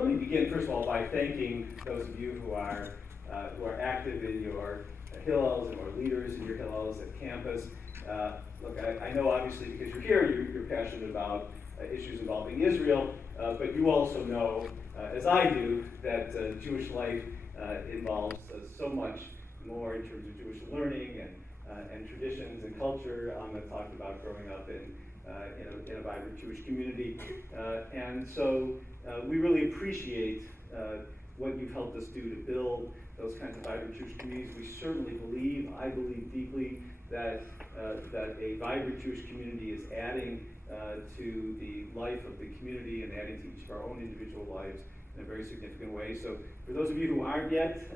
let me begin, first of all, by thanking those of you who are active in your Hillels and who are leaders in your Hillels at campus. Look, I know obviously because you're here, you're passionate about issues involving Israel, but you also know, as I do, that Jewish life involves so much more in terms of Jewish learning and traditions and culture. I'm talking about growing up in a vibrant Jewish community, and so we really appreciate what you've helped us do to build those kinds of vibrant Jewish communities. We certainly believe, I believe deeply, that a vibrant Jewish community is adding to the life of the community and adding to each of our own individual lives in a very significant way. So for those of you who aren't yet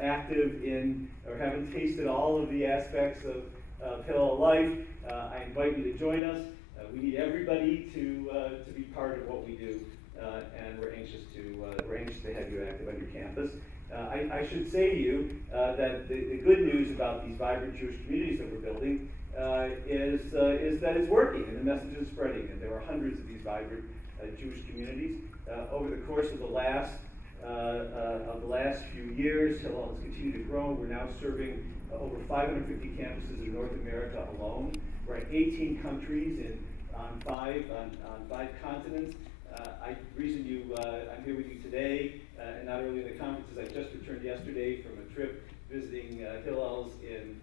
active in or haven't tasted all of the aspects of Hillel life, I invite you to join us. We need everybody to be part of what we do, and we're anxious to have you active on your campus. I should say to you that the good news about these vibrant Jewish communities that we're building is that it's working and the message is spreading, and there are hundreds of these vibrant Jewish communities. Over the course of the last few years, Hillel has continued to grow. We're now serving over 550 campuses in North America alone. We're in 18 countries on five continents. I'm here with you today, and not early in the conferences. I just returned yesterday from a trip visiting Hillels in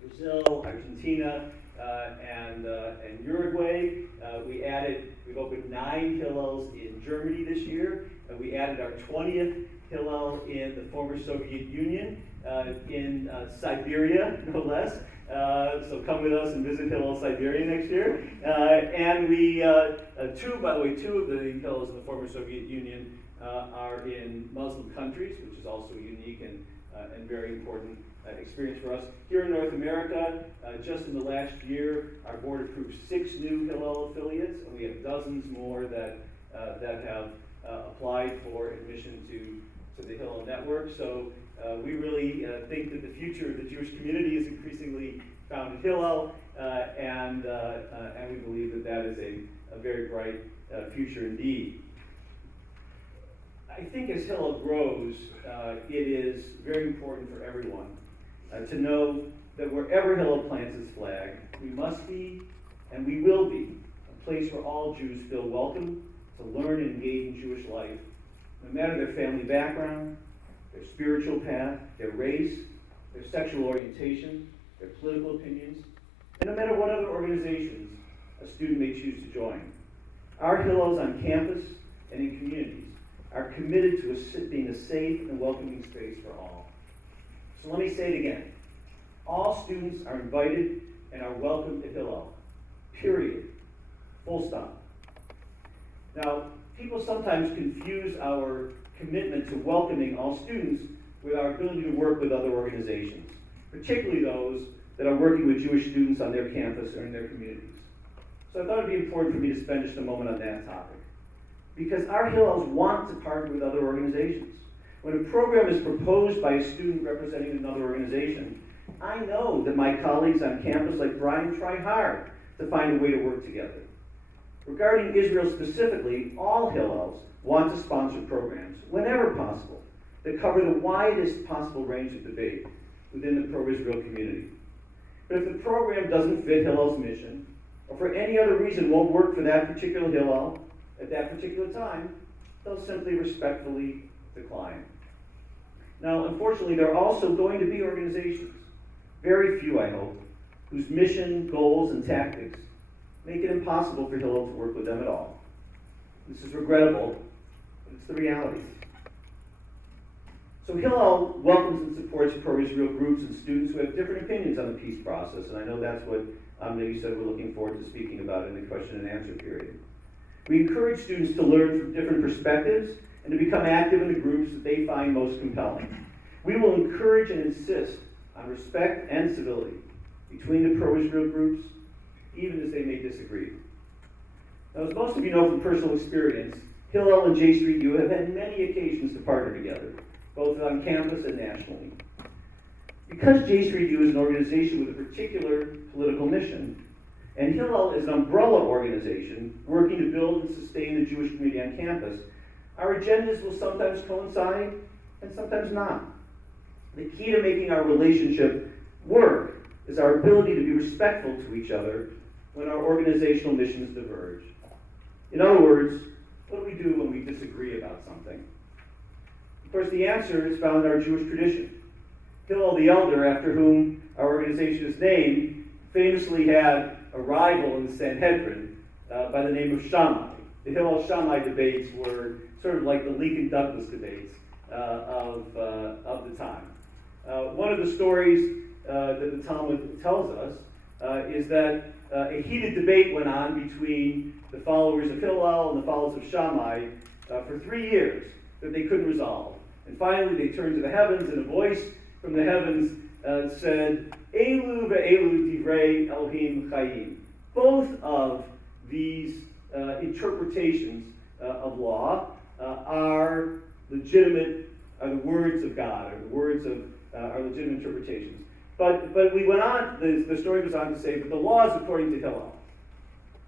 Brazil, Argentina, and Uruguay. We've opened 9 Hillels in Germany this year. We added our 20th Hillel in the former Soviet Union, in Siberia, no less. So come with us and visit Hillel Siberia next year. And we, two of the Hillels in the former Soviet Union are in Muslim countries, which is also a unique and very important experience for us. Here in North America, just in the last year, our board approved 6 new Hillel affiliates, and we have dozens more that have applied for admission to the Hillel network. So we really think that the future of the Jewish community is increasingly found in Hillel, and we believe that is a very bright future indeed. I think as Hillel grows, it is very important for everyone to know that wherever Hillel plants its flag, we must be and we will be a place where all Jews feel welcome to learn and engage in Jewish life, no matter their family background, their spiritual path, their race, their sexual orientation, their political opinions, and no matter what other organizations a student may choose to join. Our Hillels on campus and in communities are committed to being a safe and welcoming space for all. So let me say it again. All students are invited and are welcome at Hillel. Period. Full stop. Now, people sometimes confuse our commitment to welcoming all students with our ability to work with other organizations, particularly those that are working with Jewish students on their campus or in their communities. So I thought it'd be important for me to spend just a moment on that topic. Because our Hillels want to partner with other organizations. When a program is proposed by a student representing another organization, I know that my colleagues on campus like Brian try hard to find a way to work together. Regarding Israel specifically, all Hillels want to sponsor programs, whenever possible, that cover the widest possible range of debate within the pro-Israel community. But if the program doesn't fit Hillel's mission, or for any other reason won't work for that particular Hillel at that particular time, they'll simply respectfully decline. Now, unfortunately, there are also going to be organizations, very few I hope, whose mission, goals, and tactics make it impossible for Hillel to work with them at all. This is regrettable, but it's the reality. So Hillel welcomes and supports pro-Israel groups and students who have different opinions on the peace process, and I know that's what you said we're looking forward to speaking about in the question and answer period. We encourage students to learn from different perspectives and to become active in the groups that they find most compelling. We will encourage and insist on respect and civility between the pro-Israel groups, even as they may disagree. Now, as most of you know from personal experience, Hillel and J Street U have had many occasions to partner together, both on campus and nationally. Because J Street U is an organization with a particular political mission, and Hillel is an umbrella organization working to build and sustain the Jewish community on campus, Our agendas will sometimes coincide and sometimes not. The key to making our relationship work is our ability to be respectful to each other when our organizational missions diverge. In other words, what do we do when we disagree about something? Of course, the answer is found in our Jewish tradition. Hillel the Elder, after whom our organization is named, famously had a rival in the Sanhedrin by the name of Shammai. The Hillel-Shammai debates were sort of like the Lincoln-Douglas debates of the time. One of the stories that the Talmud tells us is that a heated debate went on between the followers of Hillel and the followers of Shammai for 3 years that they couldn't resolve. And finally, they turned to the heavens, and a voice from the heavens said, Elu ve'elu divrei Elohim chayim. Both of these interpretations of law are legitimate, are the words of God, or the words of are legitimate interpretations. But we went on, the story goes on to say, but the law is according to Hillel.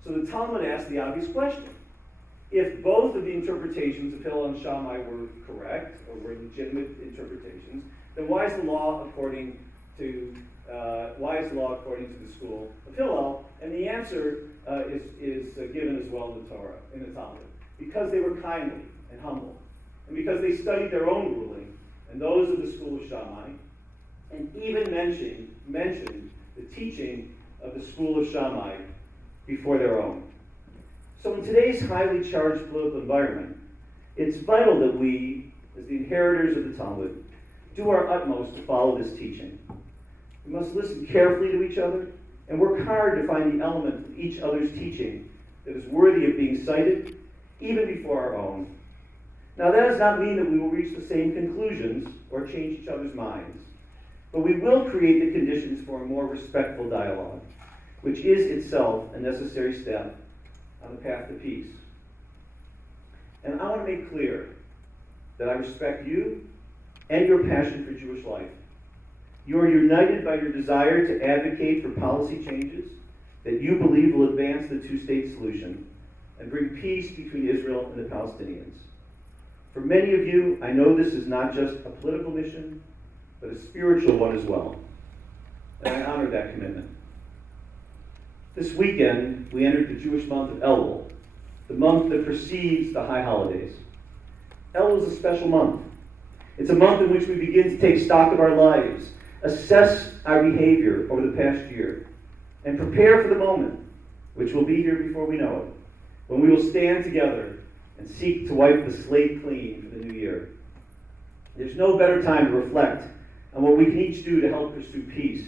So the Talmud asked the obvious question. If both of the interpretations of Hillel and Shammai were correct, or were legitimate interpretations, then why is the law according to the school of Hillel? And the answer is given as well in the Torah, in the Talmud. Because they were kindly and humble, and because they studied their own ruling, and those of the school of Shammai, and even mentioned the teaching of the school of Shammai before their own. So in today's highly charged political environment, it's vital that we, as the inheritors of the Talmud, do our utmost to follow this teaching. We must listen carefully to each other and work hard to find the element of each other's teaching that is worthy of being cited, even before our own. Now, that does not mean that we will reach the same conclusions or change each other's minds, but we will create the conditions for a more respectful dialogue, which is itself a necessary step on the path to peace. And I want to make clear that I respect you and your passion for Jewish life. You are united by your desire to advocate for policy changes that you believe will advance the two-state solution and bring peace between Israel and the Palestinians. For many of you, I know this is not just a political mission, but a spiritual one as well. And I honor that commitment. This weekend, we entered the Jewish month of Elul, the month that precedes the high holidays. Elul is a special month. It's a month in which we begin to take stock of our lives, assess our behavior over the past year, and prepare for the moment, which will be here before we know it, when we will stand together and seek to wipe the slate clean for the new year. There's no better time to reflect on what we can each do to help pursue peace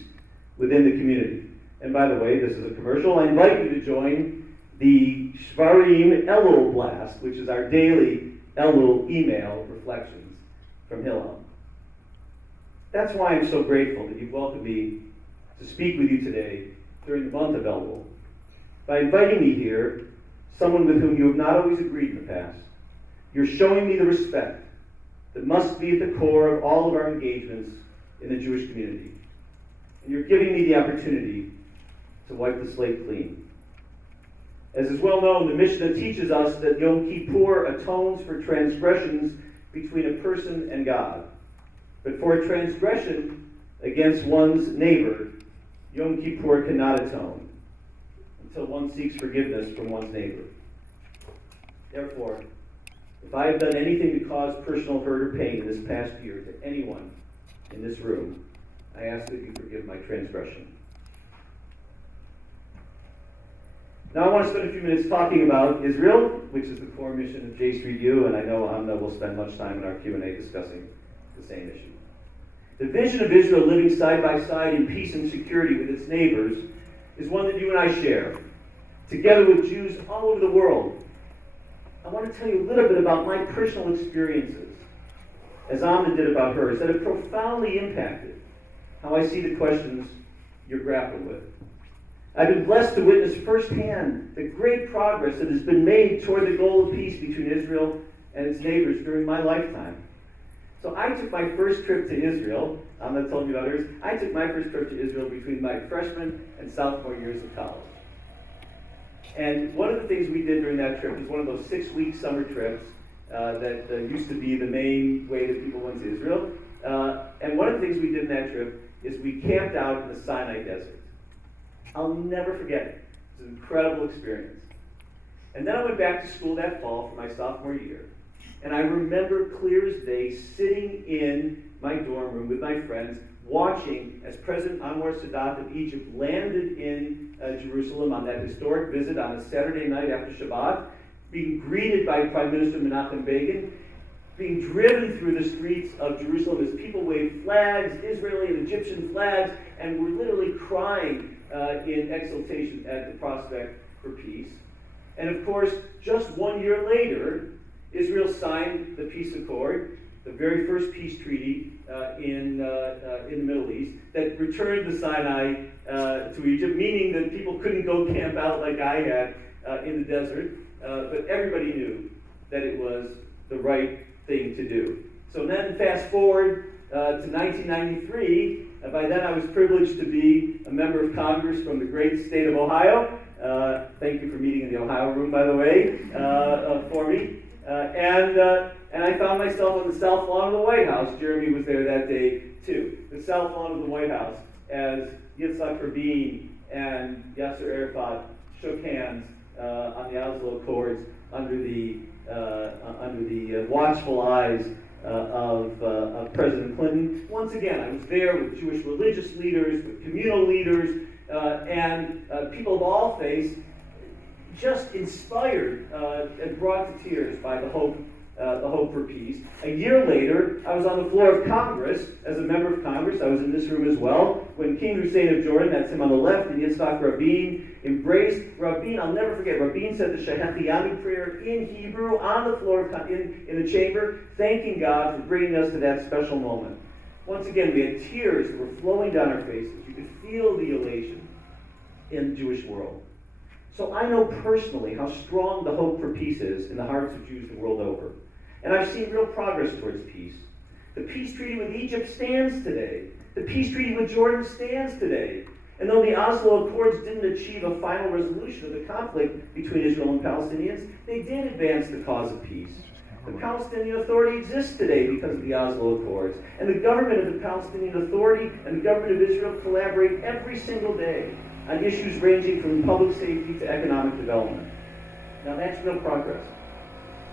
within the community. And by the way, this is a commercial. I invite you to join the Shvarim Elul Blast, which is our daily Elul email reflections from Hillel. That's why I'm so grateful that you've welcomed me to speak with you today during the month of Elul. By inviting me here, someone with whom you have not always agreed in the past, you're showing me the respect that must be at the core of all of our engagements in the Jewish community. And you're giving me the opportunity to wipe the slate clean. As is well known, the Mishnah teaches us that Yom Kippur atones for transgressions between a person and God. But for a transgression against one's neighbor, Yom Kippur cannot atone until one seeks forgiveness from one's neighbor. Therefore, if I have done anything to cause personal hurt or pain this past year to anyone in this room, I ask that you forgive my transgression. Now I want to spend a few minutes talking about Israel, which is the core mission of J Street U, and I know Amna will spend much time in our Q&A discussing the same issue. The vision of Israel living side by side in peace and security with its neighbors is one that you and I share, together with Jews all over the world. I want to tell you a little bit about my personal experiences, as Amna did about hers, that have profoundly impacted how I see the questions you're grappling with. I've been blessed to witness firsthand the great progress that has been made toward the goal of peace between Israel and its neighbors during my lifetime. So I took my first trip to Israel. I'm not telling you about hers. I took my first trip to Israel between my freshman and sophomore years of college. And one of the things we did during that trip was one of those 6-week summer trips that used to be the main way that people went to Israel. And one of the things we did in that trip is we camped out in the Sinai Desert. I'll never forget it. It was an incredible experience. And then I went back to school that fall for my sophomore year. And I remember clear as day sitting in my dorm room with my friends, watching as President Anwar Sadat of Egypt landed in Jerusalem on that historic visit on a Saturday night after Shabbat, being greeted by Prime Minister Menachem Begin, being driven through the streets of Jerusalem as people waved flags, Israeli and Egyptian flags, and were literally crying in exultation at the prospect for peace. And of course, just 1 year later, Israel signed the peace accord, the very first peace treaty in the Middle East that returned the Sinai to Egypt, meaning that people couldn't go camp out like I had in the desert, but everybody knew that it was the right thing to do. So then fast forward to 1993, by then I was privileged to be a member of Congress from the great state of Ohio. Thank you for meeting in the Ohio room, by the way, for me. And I found myself on the south lawn of the White House. Jeremy was there that day, too. The south lawn of the White House, as Yitzhak Rabin and Yasser Arafat shook hands on the Oslo Accords under the watchful eyes of President Clinton. Once again, I was there with Jewish religious leaders, with communal leaders, and people of all faiths, just inspired and brought to tears by the hope for peace. A year later, I was on the floor of Congress as a member of Congress. I was in this room as well when King Hussein of Jordan, that's him on the left, and Yitzhak Rabin embraced. Rabin, I'll never forget, Rabin said the Shehecheyanu prayer in Hebrew on the floor of in the chamber, thanking God for bringing us to that special moment. Once again, we had tears that were flowing down our faces. You could feel the elation in the Jewish world. So I know personally how strong the hope for peace is in the hearts of Jews the world over. And I've seen real progress towards peace. The peace treaty with Egypt stands today. The peace treaty with Jordan stands today. And though the Oslo Accords didn't achieve a final resolution of the conflict between Israel and Palestinians, they did advance the cause of peace. The Palestinian Authority exists today because of the Oslo Accords. And the government of the Palestinian Authority and the government of Israel collaborate every single day on issues ranging from public safety to economic development. Now that's real progress.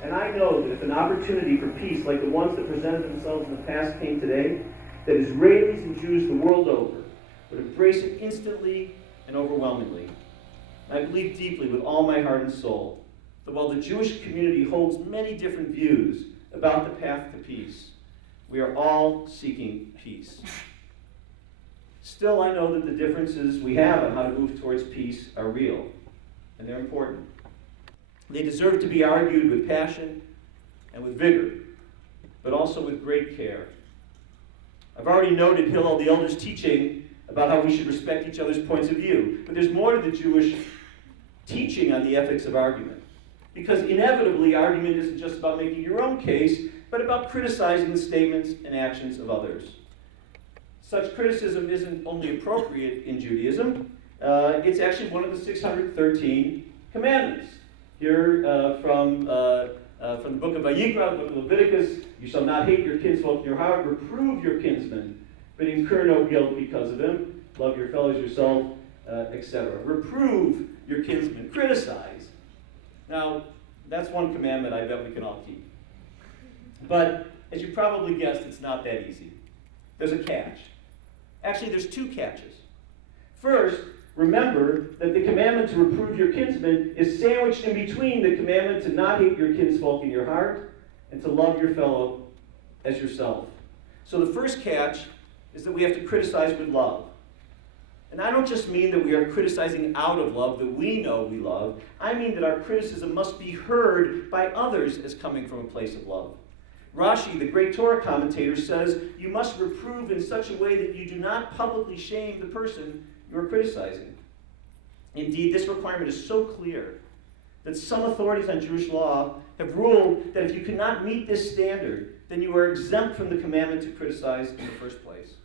And I know that if an opportunity for peace like the ones that presented themselves in the past came today, that Israelis and Jews the world over would embrace it instantly and overwhelmingly. I believe deeply with all my heart and soul that while the Jewish community holds many different views about the path to peace, we are all seeking peace. Still, I know that the differences we have on how to move towards peace are real, and they're important. They deserve to be argued with passion and with vigor, but also with great care. I've already noted Hillel the Elder's teaching about how we should respect each other's points of view, but there's more to the Jewish teaching on the ethics of argument. Because inevitably, argument isn't just about making your own case, but about criticizing the statements and actions of others. Such criticism isn't only appropriate in Judaism, it's actually one of the 613 commandments. Here from the book of Vayikra, the book of Leviticus, you shall not hate your kinsfolk in your heart, reprove your kinsman, but incur no guilt because of him, love your fellows yourself, etc. Reprove your kinsman, criticize. Now, that's one commandment I bet we can all keep. But as you probably guessed, it's not that easy. There's a catch. Actually, there's two catches. First, remember that the commandment to reprove your kinsman is sandwiched in between the commandment to not hate your kinsfolk in your heart and to love your fellow as yourself. So the first catch is that we have to criticize with love. And I don't just mean that we are criticizing out of love, that we know we love. I mean that our criticism must be heard by others as coming from a place of love. Rashi, the great Torah commentator, says, you must reprove in such a way that you do not publicly shame the person you are criticizing. Indeed, this requirement is so clear that some authorities on Jewish law have ruled that if you cannot meet this standard, then you are exempt from the commandment to criticize in the first place.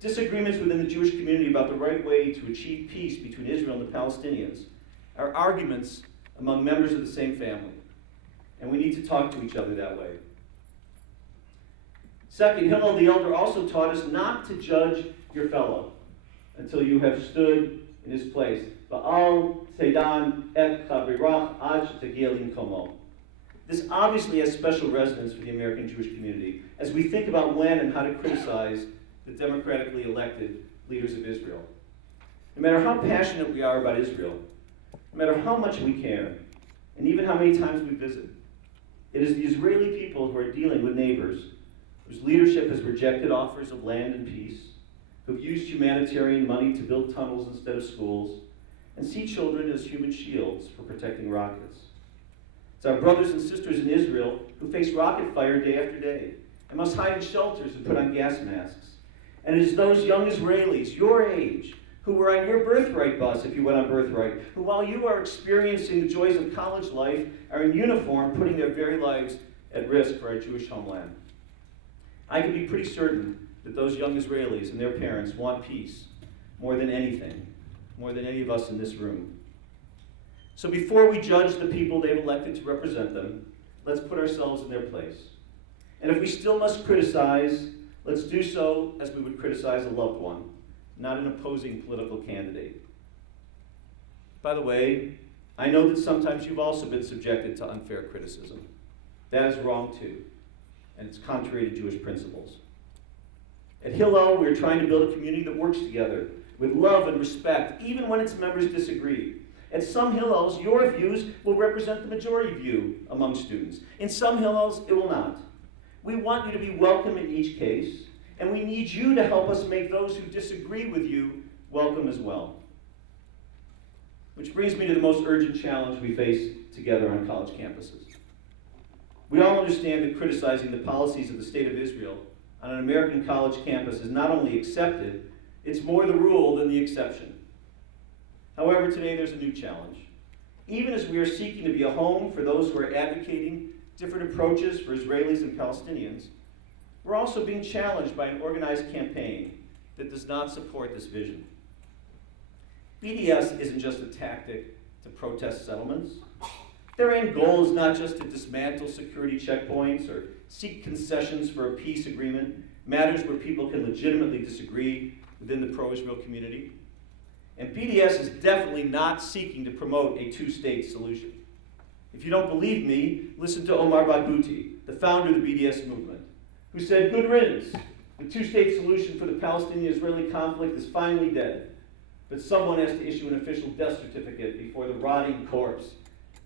Disagreements within the Jewish community about the right way to achieve peace between Israel and the Palestinians are arguments among members of the same family. and we need to talk to each other that way. Second, Hillel the Elder also taught us not to judge your fellow until you have stood in his place. Ba'al Seidan et Chavirach ad shetegia limkomo. This obviously has special resonance for the American Jewish community as we think about when and how to criticize the democratically elected leaders of Israel. No matter how passionate we are about Israel, no matter how much we care, and even how many times we visit, it is the Israeli people who are dealing with neighbors whose leadership has rejected offers of land and peace, who've used humanitarian money to build tunnels instead of schools, and see children as human shields for protecting rockets. It's our brothers and sisters in Israel who face rocket fire day after day and must hide in shelters and put on gas masks. And it is those young Israelis, your age, who were on your birthright bus if you went on birthright, who while you are experiencing the joys of college life are in uniform putting their very lives at risk for our Jewish homeland. I can be pretty certain that those young Israelis and their parents want peace more than anything, more than any of us in this room. So before we judge the people they've elected to represent them, let's put ourselves in their place. And if we still must criticize, let's do so as we would criticize a loved one, not an opposing political candidate. By the way, I know that sometimes you've also been subjected to unfair criticism. That is wrong too, and it's contrary to Jewish principles. At Hillel, we're trying to build a community that works together with love and respect, even when its members disagree. At some Hillels, your views will represent the majority view among students. In some Hillels, it will not. We want you to be welcome in each case, and we need you to help us make those who disagree with you welcome as well. Which brings me to the most urgent challenge we face together on college campuses. We all understand that criticizing the policies of the State of Israel on an American college campus is not only accepted, it's more the rule than the exception. However, today there's a new challenge. Even as we are seeking to be a home for those who are advocating different approaches for Israelis and Palestinians, we're also being challenged by an organized campaign that does not support this vision. BDS isn't just a tactic to protest settlements. Their end goal is not just to dismantle security checkpoints or seek concessions for a peace agreement, matters where people can legitimately disagree within the pro-Israel community. And BDS is definitely not seeking to promote a two-state solution. If you don't believe me, listen to Omar Barghouti, the founder of the BDS movement, who said, "Good riddance. The two-state solution for the Palestinian-Israeli conflict is finally dead, but someone has to issue an official death certificate before the rotting corpse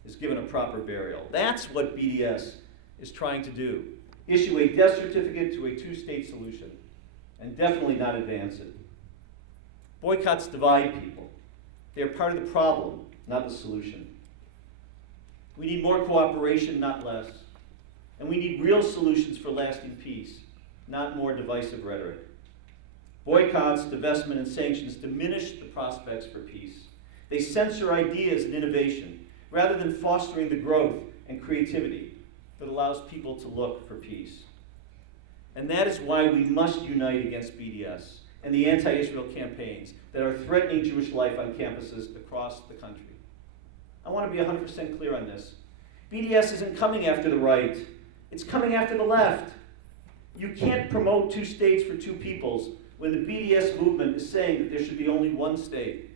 is given a proper burial." That's what BDS is trying to do. Issue a death certificate to a two-state solution, and definitely not advance it. Boycotts divide people. They are part of the problem, not the solution. We need more cooperation, not less. And we need real solutions for lasting peace, not more divisive rhetoric. Boycotts, divestment, and sanctions diminish the prospects for peace. They censor ideas and innovation, rather than fostering the growth and creativity that allows people to look for peace. And that is why we must unite against BDS and the anti-Israel campaigns that are threatening Jewish life on campuses across the country. I want to be 100% clear on this. BDS isn't coming after the right. It's coming after the left. You can't promote two states for two peoples when the BDS movement is saying that there should be only one state,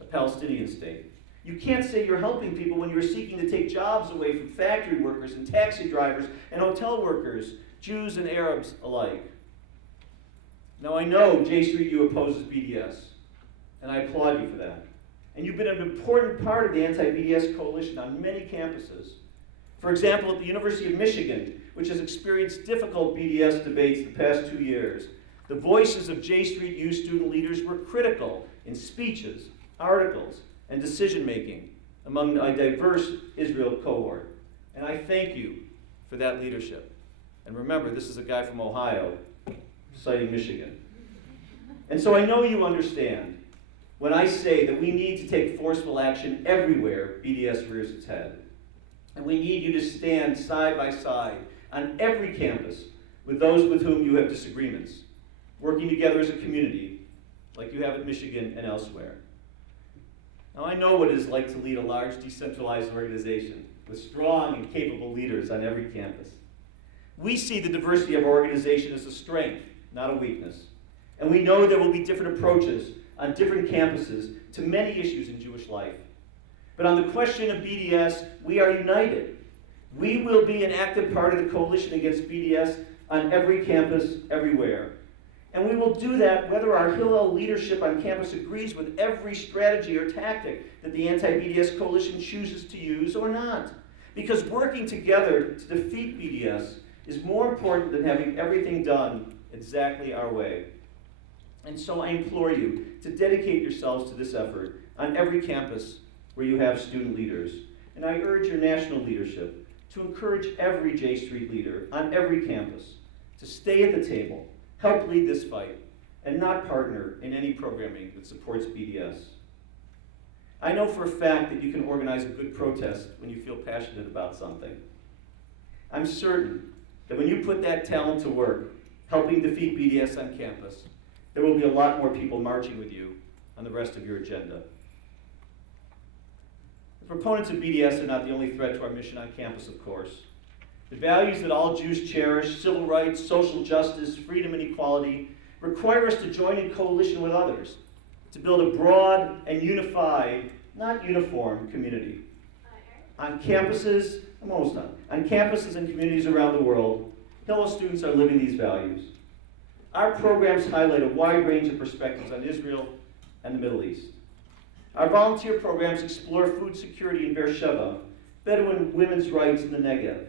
a Palestinian state. You can't say you're helping people when you're seeking to take jobs away from factory workers and taxi drivers and hotel workers, Jews and Arabs alike. Now I know J Street U opposes BDS, and I applaud you for that. And you've been an important part of the anti-BDS coalition on many campuses. For example, at the University of Michigan, which has experienced difficult BDS debates the past 2 years, the voices of J Street U student leaders were critical in speeches, articles, and decision-making among a diverse Israel cohort. And I thank you for that leadership. And remember, this is a guy from Ohio, citing Michigan. And so I know you understand when I say that we need to take forceful action everywhere BDS rears its head. And we need you to stand side by side on every campus with those with whom you have disagreements, working together as a community, like you have at Michigan and elsewhere. Now I know what it is like to lead a large decentralized organization, with strong and capable leaders on every campus. We see the diversity of our organization as a strength, not a weakness. And we know there will be different approaches on different campuses to many issues in Jewish life. But on the question of BDS, we are united. We will be an active part of the coalition against BDS on every campus, everywhere. And we will do that whether our Hillel leadership on campus agrees with every strategy or tactic that the anti-BDS coalition chooses to use or not. Because working together to defeat BDS is more important than having everything done exactly our way. And so I implore you to dedicate yourselves to this effort on every campus where you have student leaders. And I urge your national leadership to encourage every J Street leader on every campus to stay at the table, help lead this fight, and not partner in any programming that supports BDS. I know for a fact that you can organize a good protest when you feel passionate about something. I'm certain that when you put that talent to work, helping defeat BDS on campus, there will be a lot more people marching with you on the rest of your agenda. The proponents of BDS are not the only threat to our mission on campus, of course. The values that all Jews cherish, civil rights, social justice, freedom, and equality, require us to join in coalition with others to build a broad and unified, not uniform, community. On campuses, I'm almost done. On campuses and communities around the world, Hillel students are living these values. Our programs highlight a wide range of perspectives on Israel and the Middle East. Our volunteer programs explore food security in Beersheba, Bedouin women's rights in the Negev,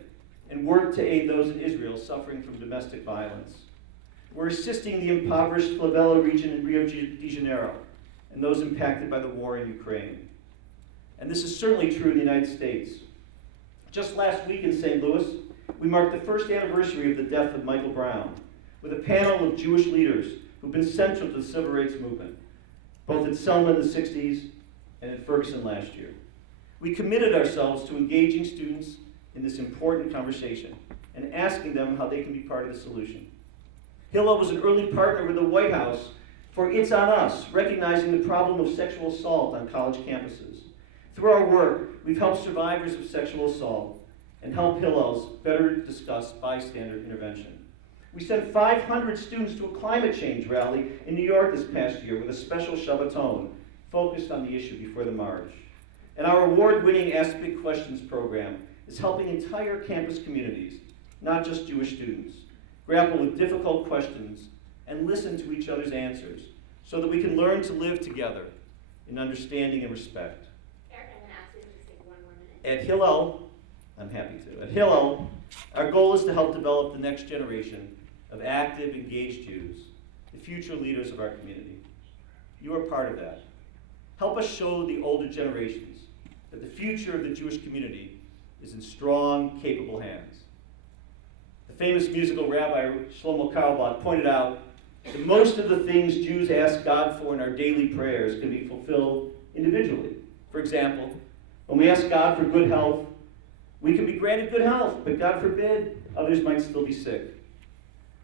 and work to aid those in Israel suffering from domestic violence. We're assisting the impoverished favela region in Rio de Janeiro and those impacted by the war in Ukraine. And this is certainly true in the United States. Just last week in St. Louis, we marked the first anniversary of the death of Michael Brown, with a panel of Jewish leaders who've been central to the civil rights movement, both at Selma in the 60s and at Ferguson last year. We committed ourselves to engaging students in this important conversation and asking them how they can be part of the solution. Hillel was an early partner with the White House for It's On Us, recognizing the problem of sexual assault on college campuses. Through our work, we've helped survivors of sexual assault and helped Hillels better discuss bystander intervention. We sent 500 students to a climate change rally in New York this past year with a special Shabbaton focused on the issue before the march. And our award-winning Ask Big Questions program is helping entire campus communities, not just Jewish students, grapple with difficult questions and listen to each other's answers so that we can learn to live together in understanding and respect. Eric, I'm going to ask you to just take 1 more minute. At Hillel, I'm happy to. At Hillel, our goal is to help develop the next generation of active, engaged Jews, the future leaders of our community. You are part of that. Help us show the older generations that the future of the Jewish community is in strong, capable hands. The famous musical rabbi Shlomo Carlebach pointed out that most of the things Jews ask God for in our daily prayers can be fulfilled individually. For example, when we ask God for good health, we can be granted good health, but God forbid, others might still be sick.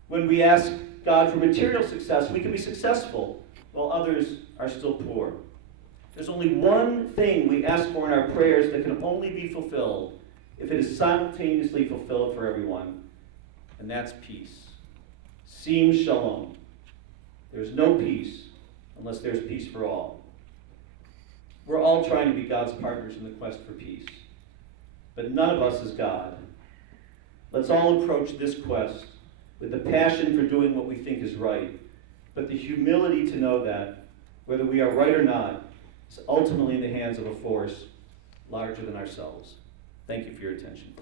When we ask God for material success, we can be successful, while others are still poor. There's only one thing we ask for in our prayers that can only be fulfilled if it is simultaneously fulfilled for everyone, and that's peace. Sim shalom. There's no peace unless there's peace for all. We're all trying to be God's partners in the quest for peace, but none of us is God. Let's all approach this quest with the passion for doing what we think is right, but the humility to know that, whether we are right or not, is ultimately in the hands of a force larger than ourselves. Thank you for your attention.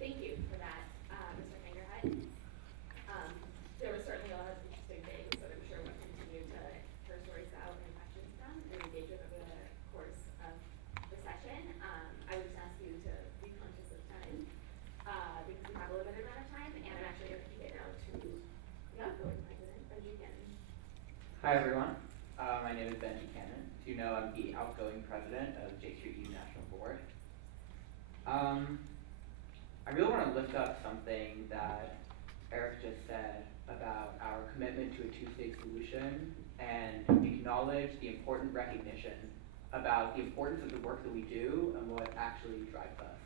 Thank you for that, Mr. Fingerhut. There was certainly a lot of interesting things that I'm sure we'll continue to hear stories out and questions from and engage with over the course of the session. I would just ask you to be conscious of time because we have a limited amount of time, and I'm actually going to kick it now to the outgoing president, Benji Cannon. Hi everyone, my name is Benji Cannon. As you know, I'm the outgoing president of J Street U National Board. I really want to lift up something that Eric just said about our commitment to a two-state solution and acknowledge the important recognition about the importance of the work that we do and what actually drives us.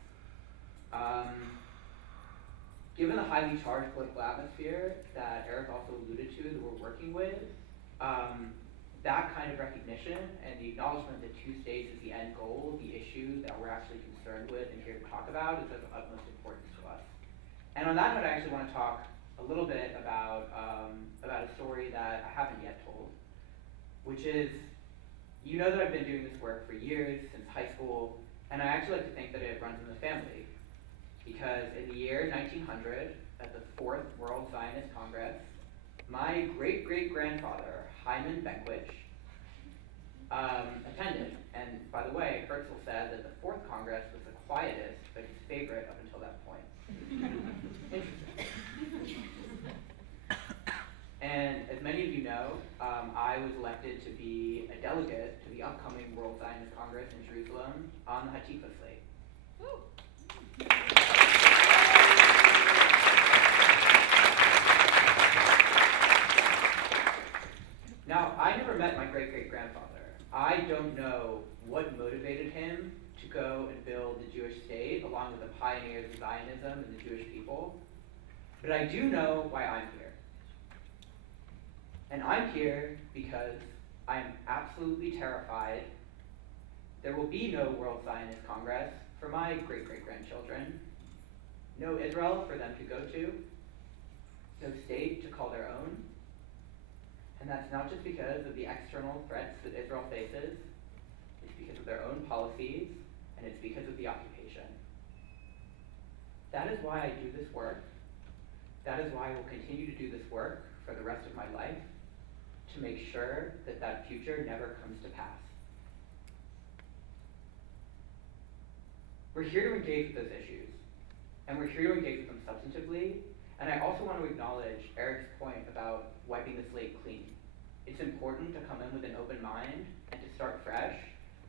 Given the highly charged political atmosphere that Eric also alluded to that we're working with, that kind of recognition and the acknowledgement that two states is the end goal, the issue that we're actually concerned with and here to talk about, is of utmost importance to us. And on that note, I actually want to talk a little bit about a story that I haven't yet told, which is, you know that I've been doing this work for years, since high school, and I actually like to think that it runs in the family. Because in the year 1900, at the Fourth World Zionist Congress, my great-great-grandfather, Hyman Benkwich, attended. And by the way, Herzl said that the Fourth Congress was the quietest, but his favorite up until that point. Interesting. And as many of you know, I was elected to be a delegate to the upcoming World Zionist Congress in Jerusalem on the Hatifa slate. Woo. Now, I never met my great-great-grandfather. I don't know what motivated him to go and build the Jewish state along with the pioneers of Zionism and the Jewish people. But I do know why I'm here. And I'm here because I am absolutely terrified there will be no World Zionist Congress for my great-great-grandchildren, no Israel for them to go to, no state to call their own. And that's not just because of the external threats that Israel faces, it's because of their own policies, and it's because of the occupation. That is why I do this work. That is why I will continue to do this work for the rest of my life, to make sure that that future never comes to pass. We're here to engage with those issues, and we're here to engage with them substantively, and I also want to acknowledge Eric's point about wiping the slate clean. It's important to come in with an open mind and to start fresh,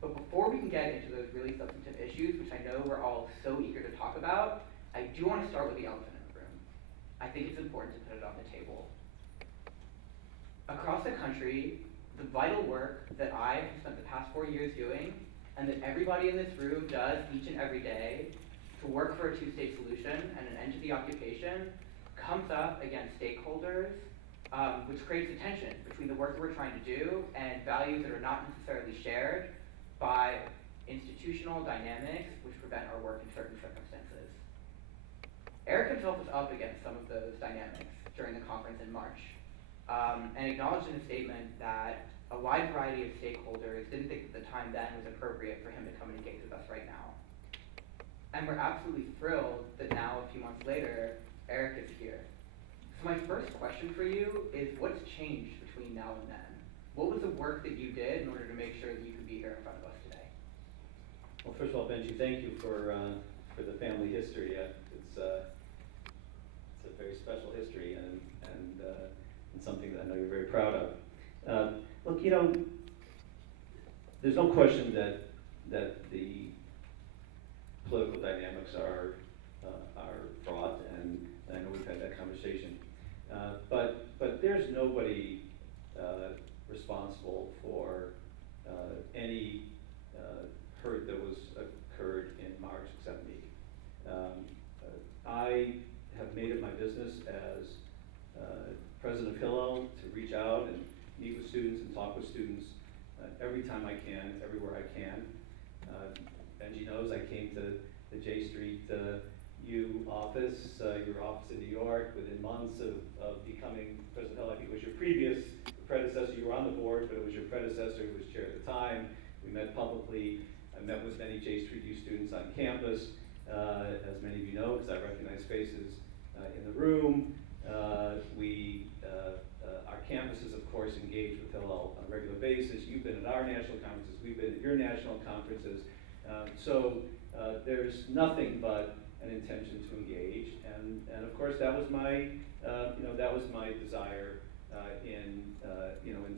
but before we can get into those really substantive issues, which I know we're all so eager to talk about, I do want to start with the elephant in the room. I think it's important to put it on the table. Across the country, the vital work that I have spent the past 4 years doing, and that everybody in this room does each and every day to work for a two-state solution and an end to the occupation, comes up against stakeholders, which creates a tension between the work that we're trying to do and values that are not necessarily shared by institutional dynamics which prevent our work in certain circumstances. Eric himself was up against some of those dynamics during the conference in March, and acknowledged in a statement that a wide variety of stakeholders didn't think that the time then was appropriate for him to come and engage with us right now. And we're absolutely thrilled that now, a few months later, Eric is here. So my first question for you is, what's changed between now and then? What was the work that you did in order to make sure that you could be here in front of us today? Well, first of all, Benji, thank you for the family history. It's a very special history and something that I know you're very proud of. Look, you know, there's no question that the political dynamics are fraught, and I know we've had that conversation. But there's nobody responsible for any hurt that was occurred in March except me. I have made it my business as president of Hillel to reach out and meet with students and talk with students every time I can, everywhere I can. Benji knows I came to the J Street U office, your office in New York, within months of becoming president of Hillel. I think it was your previous predecessor. You were on the board, but it was your predecessor who was chair at the time. We met publicly. I met with many J Street U students on campus, as many of you know, because I recognize faces in the room. Our campuses, of course, engage with Hillel on a regular basis. You've been at our national conferences. We've been at your national conferences. So there's nothing but an intention to engage, and of course that was my desire in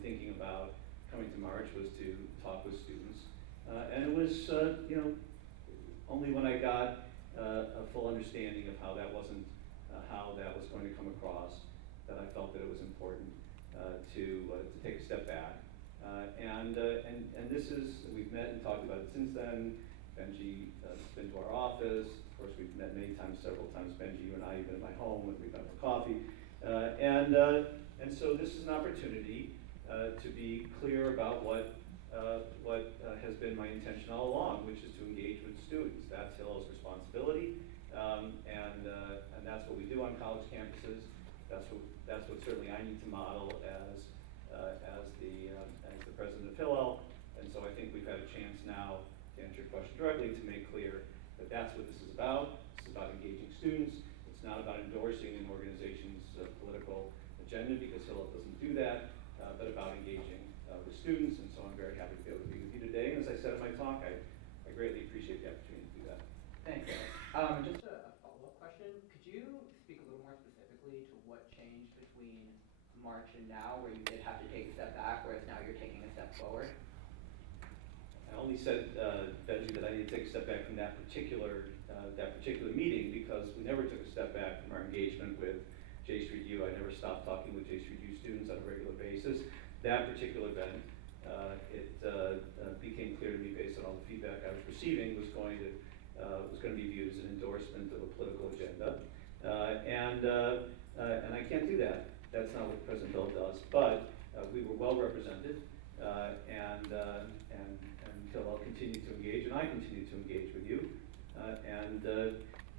thinking about coming to March, was to talk with students, and it was only when I got a full understanding of how that was going to come across that I felt that it was important to take a step back. And this is, we've met and talked about it since then. Benji has been to our office. Of course, we've met many times, several times. Benji, you and I, even at my home when we've gone for coffee. And so this is an opportunity to be clear about what has been my intention all along, which is to engage with students. That's Hillel's responsibility, and that's what we do on college campuses. That's what certainly I need to model as the president of Hillel. And so I think we've had a chance now, to answer your question directly, to make clear that that's what this is about. This is about engaging students. It's not about endorsing an organization's political agenda, because Hillel doesn't do that, but about engaging with students. And so I'm very happy to be able to be with you today. And as I said in my talk, I greatly appreciate the opportunity to do that. Thanks. Just a follow-up question. Could you speak a little more specifically to what changed between March and now, where you did have to take a step back, whereas now you're taking a step forward? I only said, Benji, that I need to take a step back from that particular meeting, because we never took a step back from our engagement with J Street U. I never stopped talking with J Street U students on a regular basis. That particular event, it became clear to me, based on all the feedback I was receiving, was going to be viewed as an endorsement of a political agenda, and I can't do that. That's not what President Hill does. But we were well represented, and Hillel continued to engage, and I continue to engage with you. And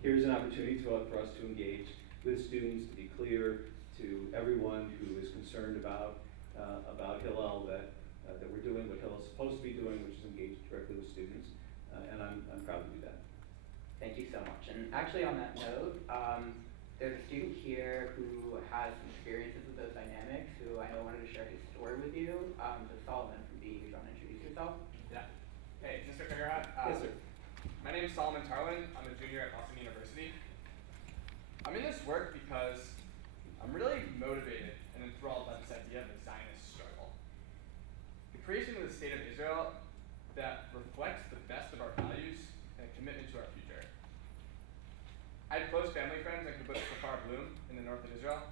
here's an opportunity for us to engage with students, to be clear to everyone who is concerned about Hillel that we're doing what Hillel is supposed to be doing, which is engage directly with students. And I'm proud to do that. Thank you so much. And actually, on that note, there's a student here who has some experiences with those dynamics, who I know wanted to share his story with you. So Solomon from B, who's want to introduce yourself? Yeah. Hey, Mr. Fingerhut. Yes, sir. My name is Solomon Tarlin. I'm a junior at Boston University. I'm in this work because I'm really motivated and enthralled by this idea of the Zionist struggle. The creation of the state of Israel that reflects the best of our values and a commitment to our future. I had close family friends like the Bush Kafar Bloom in the north of Israel.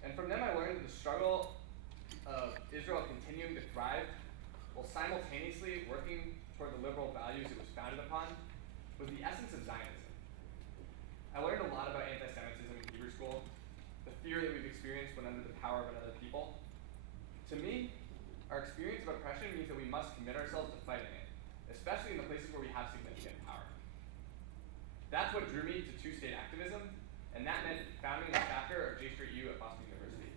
And from them I learned that the struggle of Israel continuing to thrive while simultaneously working toward the liberal values it was founded upon was the essence of Zionism. I learned a lot about anti-Semitism in Hebrew school, the fear that we've experienced when under the power of another people. To me, our experience of oppression means that we must commit ourselves to fighting it, especially in the places where we have significant power. That's what drew me to two-state activism, and that meant founding a chapter of J Street U at Boston University.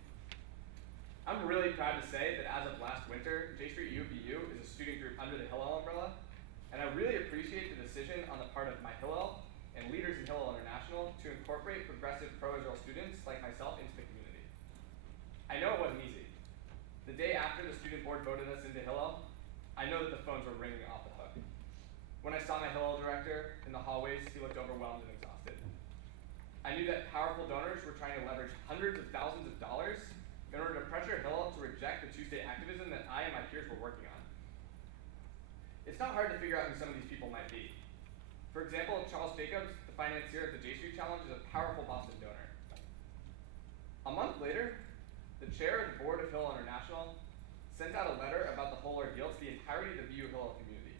I'm really proud to say that as of last winter, J Street U BU is a student group under the Hillel umbrella, and I really appreciate the decision on the part of my Hillel and leaders in Hillel International to incorporate progressive pro-Israel students like myself into the community. I know it wasn't easy. The day after the student board voted us into Hillel, I know that the phones were ringing off the hook. When I saw my Hillel director in the hallways, he looked overwhelmed and exhausted. I knew that powerful donors were trying to leverage hundreds of thousands of dollars in order to pressure Hillel to reject the two-state activism that I and my peers were working on. It's not hard to figure out who some of these people might be. For example, Charles Jacobs, the financier of the J Street Challenge, is a powerful Boston donor. A month later, the chair of the board of Hillel International sent out a letter about the whole ordeal to the entirety of the BU Hillel community.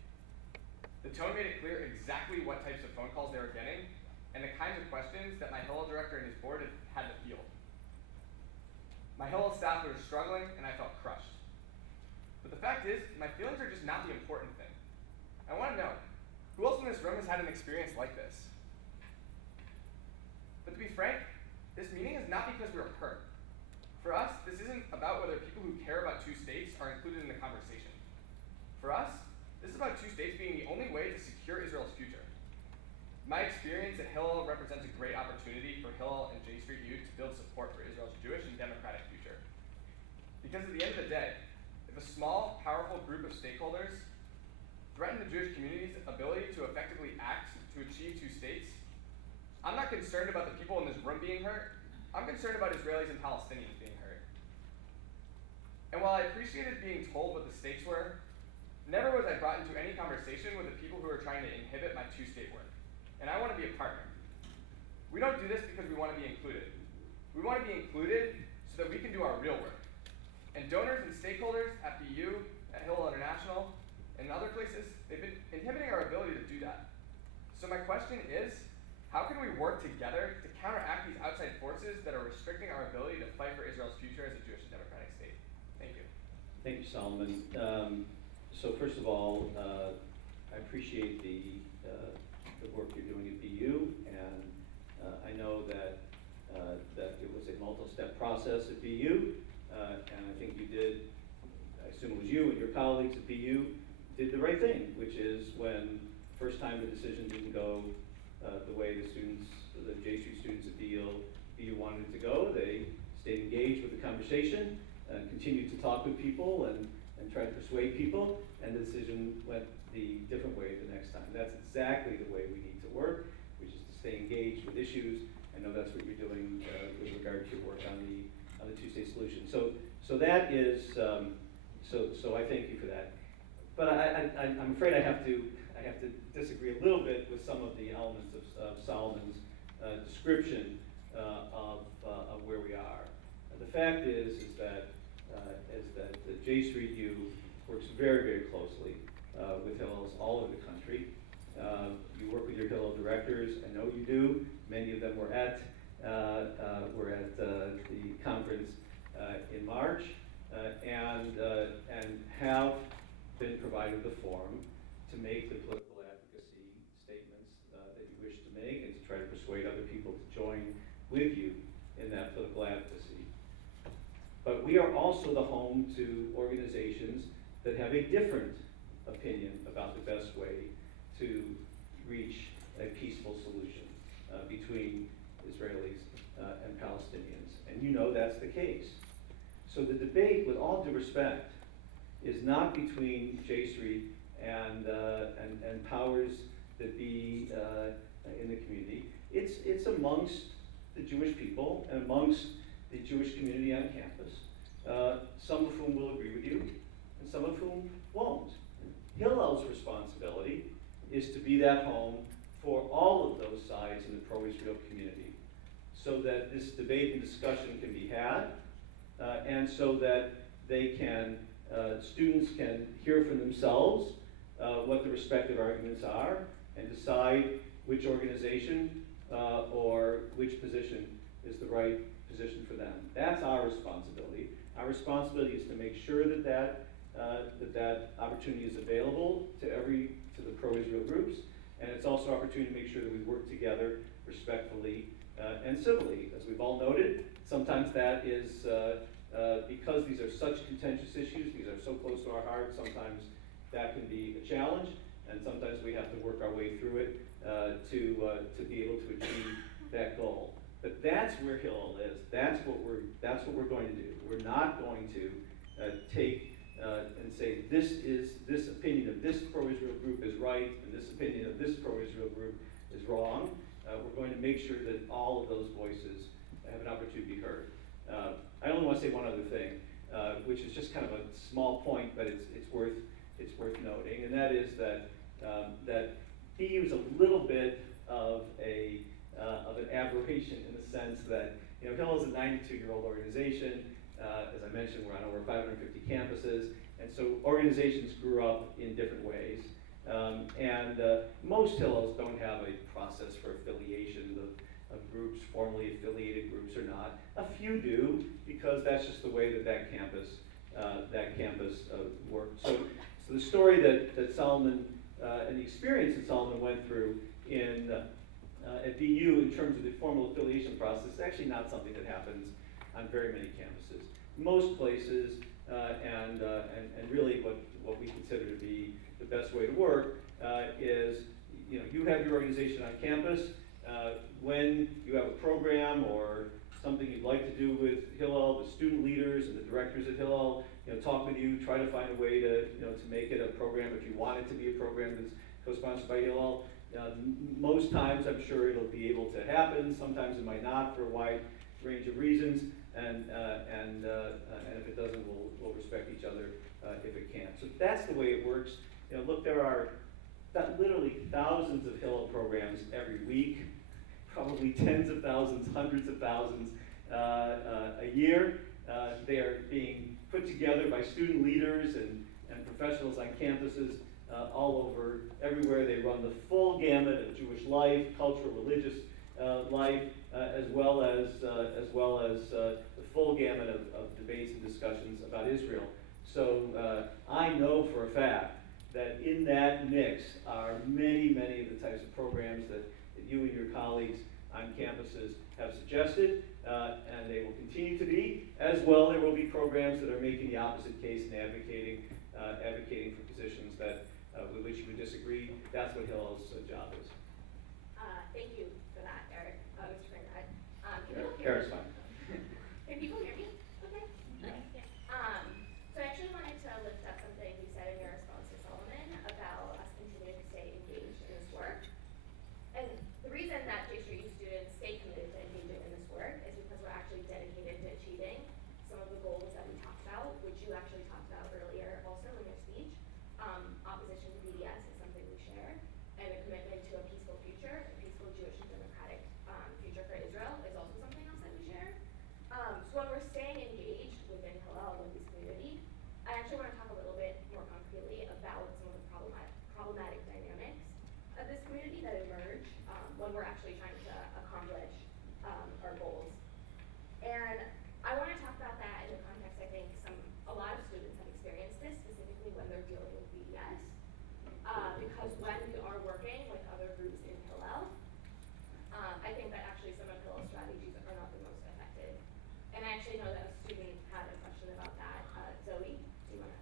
The tone made it clear exactly what types of phone calls they were getting and the kinds of questions that my Hillel director and his board had to field. My Hillel staff were struggling and I felt crushed. But the fact is, my feelings are just not the important thing. I want to know, who else in this room has had an experience like this? But to be frank, this meeting is not because we were hurt. For us, this isn't about whether people who care about two states are included in the conversation. For us, this is about two states being the only way to secure Israel's future. My experience at Hillel represents a great opportunity for Hillel and J Street U to build support for Israel's Jewish and democratic future. Because at the end of the day, if a small, powerful group of stakeholders threaten the Jewish community's ability to effectively act to achieve two states, I'm not concerned about the people in this room being hurt. I'm concerned about Israelis and Palestinians being hurt. And while I appreciated being told what the stakes were, never was I brought into any conversation with the people who are trying to inhibit my two-state work. And I want to be a partner. We don't do this because we want to be included. We want to be included so that we can do our real work. And donors and stakeholders at BU, at Hillel International, and other places, they've been inhibiting our ability to do that. So my question is, how can we work together to counteract these outside forces that are restricting our ability to fight for Israel's future as a Jewish and democratic state? Thank you. Thank you, Solomon. So first of all, I appreciate the work you're doing at BU, and I know that it was a multi-step process at BU, and I think you did, I assume it was you and your colleagues at BU, did the right thing, which is when first time the decision didn't go the way the J Street students at BU wanted it to go, they stayed engaged with the conversation, continued to talk with people and try to persuade people, and the decision went the different way the next time. That's exactly the way we need to work, which is to stay engaged with issues. I know that's what you're doing with regard to your work on the two-state solution. So that is, so I thank you for that. But I'm afraid I have to disagree a little bit with some of the elements of Solomon's description of where we are. The fact is that the J Street U works very, very closely with Hillels all over the country. You work with your Hillel directors, I know you do. Many of them were at the conference in March and have been provided the forum to make the political advocacy statements that you wish to make and to try to persuade other people to join with you in that political advocacy. But we are also the home to organizations that have a different opinion about the best way to reach a peaceful solution between Israelis and Palestinians. And you know that's the case. So the debate, with all due respect, is not between J Street and powers that be in the community. It's amongst the Jewish people and amongst the Jewish community on campus, some of whom will agree with you and some of whom won't. Hillel's responsibility is to be that home for all of those sides in the pro-Israel community, so that this debate and discussion can be had, and so that they can, students can hear for themselves what the respective arguments are and decide which organization or which position is the right position for them. That's our responsibility. Our responsibility is to make sure that that opportunity is available to the pro-Israel groups, and it's also an opportunity to make sure that we work together respectfully and civilly. As we've all noted, sometimes that is because these are such contentious issues, these are so close to our heart, sometimes that can be a challenge, and sometimes we have to work our way through it to be able to achieve that goal. But that's where Hillel is. That's what we're going to do. We're not going to take and say this opinion of this pro-Israel group is right and this opinion of this pro-Israel group is wrong. We're going to make sure that all of those voices have an opportunity to be heard. I only want to say one other thing, which is just kind of a small point, but it's worth noting, and that is that BU is a little bit of an aberration in the sense that Hillel is a 92-year-old organization. As I mentioned, we're on over 550 campuses, and so organizations grew up in different ways. And most Hillels don't have a process for affiliation of groups, formally affiliated groups or not. A few do, because that's just the way that campus works. So the story that Solomon and the experience that Solomon went through at BU in terms of the formal affiliation process is actually not something that happens on very many campuses. Most places, and really what we consider to be the best way to work is, you have your organization on campus. When you have a program or something you'd like to do with Hillel, the student leaders and the directors at Hillel, talk with you, try to find a way to make it a program if you want it to be a program that's co-sponsored by Hillel. Most times, I'm sure it'll be able to happen. Sometimes it might not, for a wide range of reasons. And if it doesn't, we'll respect each other if it can't. So that's the way it works. Look, there are literally thousands of Hillel programs every week, probably tens of thousands, hundreds of thousands a year. They are being put together by student leaders and professionals on campuses all over, everywhere. They run the full gamut of Jewish life, cultural, religious life, as well as the full gamut of debates and discussions about Israel. So I know for a fact that in that mix are many, many of the types of programs that you and your colleagues on campuses have suggested, and they will continue to be. As well, there will be programs that are making the opposite case and advocating for positions that with which you would disagree. That's what Hillel's job is. Thank you for that, Eric, Mr. Fingerhut. Can people hear Eric's me? fine. Can people hear me? Okay. So I actually wanted to lift up something you said in your response to Solomon about us continuing to stay engaged in this work. And the reason that JSU students stay committed to engaging in this work is because we're actually dedicated to achieving some of the goals that we talked about, which you actually talked about earlier also in your speech. Opposition to BDS is something we share, and a commitment to a peaceful future, a peaceful Jewish and democratic future for Israel is also something else that we share. So when we're staying engaged within Hillel, with this community, I actually want to talk a little bit more concretely about some of the problematic dynamics of this community that emerge when we're actually trying to accomplish our goals. And I want to talk about that in the context, I think a lot of students have experienced this, specifically when they're dealing with BDS. Because when we are working with other groups in Hillel, I think that actually some of Hillel's strategies are not the most effective. And I actually know that a student had a question about that. Zoe, do you want to?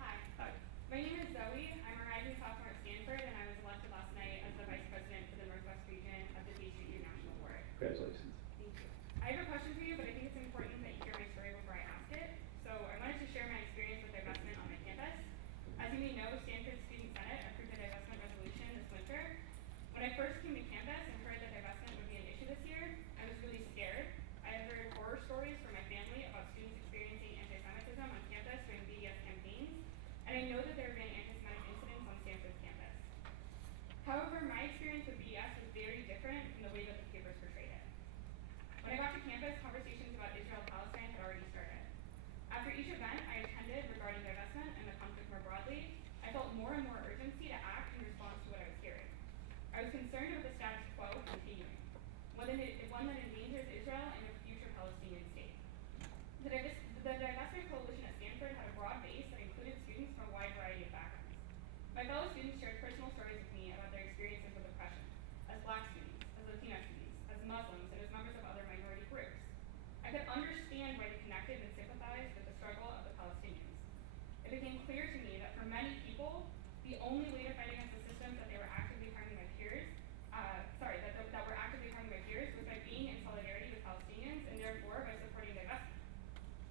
Hi. Hi. My name is Zoe. I'm a rising sophomore at Stanford, and I was elected last night as the vice president for the Northwest region of the JSU National Board. Congratulations. Thank you. I have a question for you, but I think it's important that you hear my story before I ask it. So I wanted to share my experience with divestment on my campus. As you may know, Stanford Student Senate approved a divestment resolution this winter. When I first came to campus and heard that divestment would be an issue this year, I was really scared. I had heard horror stories from my family about students experiencing anti-Semitism on campus during BDS campaigns, and I know that there have been anti-Semitic incidents on Stanford's campus. However, my experience with BDS was very different from the way that the papers portrayed it. When I got to campus, conversations about Israel-Palestine had already started. After each event I attended regarding divestment and the conflict more broadly, I felt more and more urgency to act in response to what I was hearing. I was concerned about the status quo continuing, one that endangers Israel and a future Palestinian state. The divestment coalition at Stanford had a broad base that included students from a wide variety of backgrounds. My fellow students shared personal stories with me about their experiences with oppression, as Black students, as Latina students, as Muslims, and as members of other minority groups. I could understand why they connected and sympathized with the struggle of the Palestinians. It became clear to me that for many people, the only way to fight against the systems that they were actively harming my peers, that were actively harming my peers, was by being in solidarity with Palestinians and therefore by supporting divestment.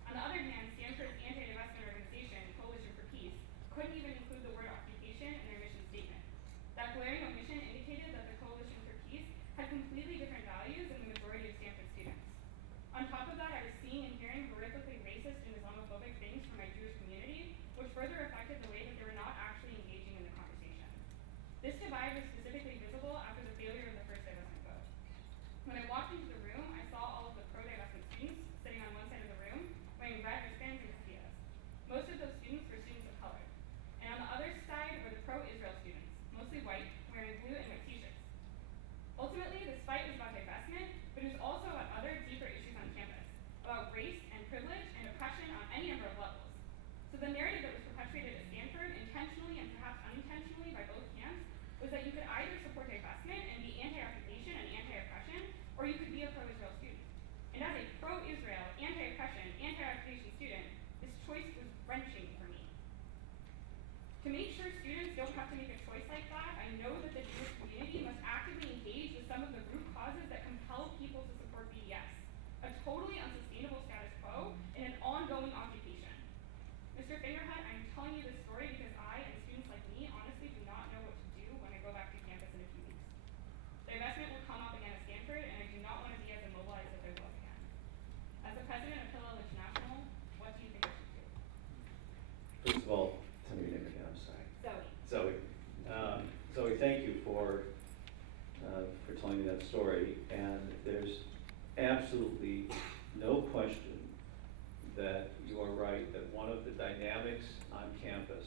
On the other hand, Stanford's anti-divestment organization, Coalition for Peace, couldn't even include the word occupation in their mission statement. That glaring omission indicated that the Coalition for Peace had completely different values than the majority of Stanford students. On top of that, I was seeing and hearing horrifically racist and Islamophobic things from my Jewish community, which further affected the way that they were not actually engaging in the conversation. This divide was specifically visible after the failure of the first divestment vote. When I walked into the room, I saw all of the pro-divestment students sitting on one side of the room, wearing red wristbands and keffiyehs. Most of those students were students of color. And on the other side were the pro-Israel students, mostly white, wearing blue and white t-shirts. Ultimately, this fight was about divestment, but it was also about other deeper issues on campus, about race and privilege and oppression on any number of levels. So the narrative that was perpetuated at Stanford, intentionally and perhaps unintentionally by both camps, was that you could either support divestment and be anti-occupation and anti-oppression, or you could be a pro-Israel student. And as a pro-Israel, anti-oppression, anti-occupation student, this choice was wrenching for me. To make sure students don't have to make a choice like that, I know that the Jewish community must actively engage with some of the root causes that compel people to support BDS, a totally unsustainable status quo, and an ongoing occupation. Mr. Fingerhut, I'm telling you this story because I and students like me honestly do not know what to do when I go back to campus that one of the dynamics on campus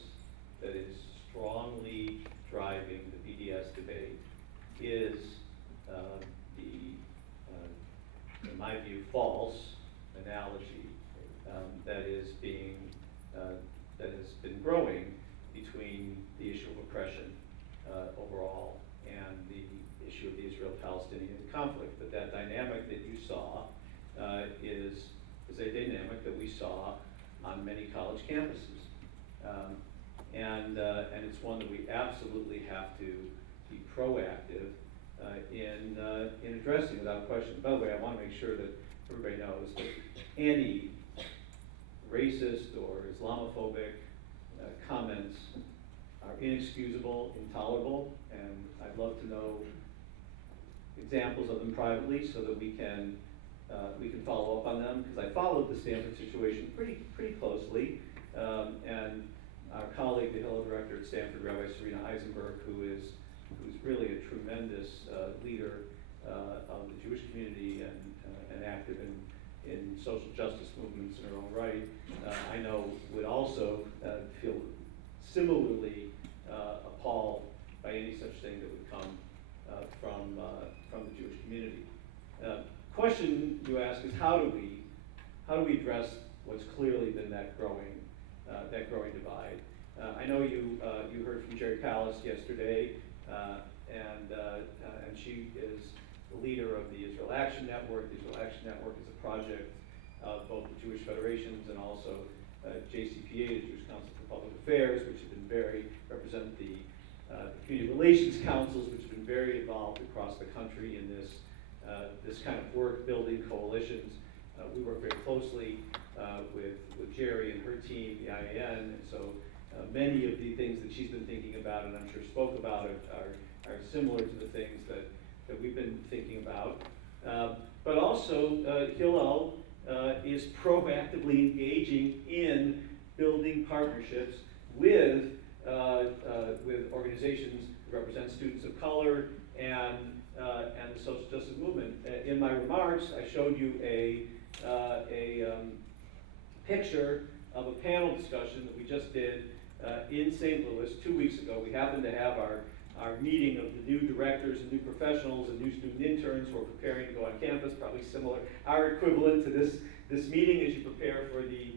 that is strongly driving the BDS debate is in my view, false analogy that has been growing between the issue of oppression overall and the issue of the Israel-Palestinian conflict. That dynamic that you saw is a dynamic that we saw on many college campuses. And it's one that we absolutely have to be proactive in addressing without question. By the way, I want to make sure that everybody knows that any racist or Islamophobic comments are inexcusable, intolerable, and I'd love to know examples of them privately so that we can follow up on them, because I followed the Stanford situation pretty closely, and our colleague, the Hillel director at Stanford, Rabbi Serena Eisenberg, who's really a tremendous leader of the Jewish community and active in social justice movements in her own right, I know would also feel similarly appalled by any such thing that would come from the Jewish community. Question you ask is how do we address what's clearly been that growing divide? I know you heard from Jerry Pallas yesterday, and she is the leader of the Israel Action Network. The Israel Action Network is a project of both the Jewish Federations and also JCPA, the Jewish Council for Public Affairs, which have been represent the community relations councils, which have been very involved across the country in this kind of work, building coalitions. We work very closely with Jerry and her team, the IAN, and so many of the things that she's been thinking about, and I'm sure spoke about, are similar to the things that we've been thinking about. But also, Hillel is proactively engaging in building partnerships with organizations that represent students of color and the social justice movement. In my remarks, I showed you a picture of a panel discussion that we just did in St. Louis 2 weeks ago. We happened to have our meeting of the new directors and new professionals and new student interns who are preparing to go on campus, probably similar, our equivalent to this meeting as you prepare for the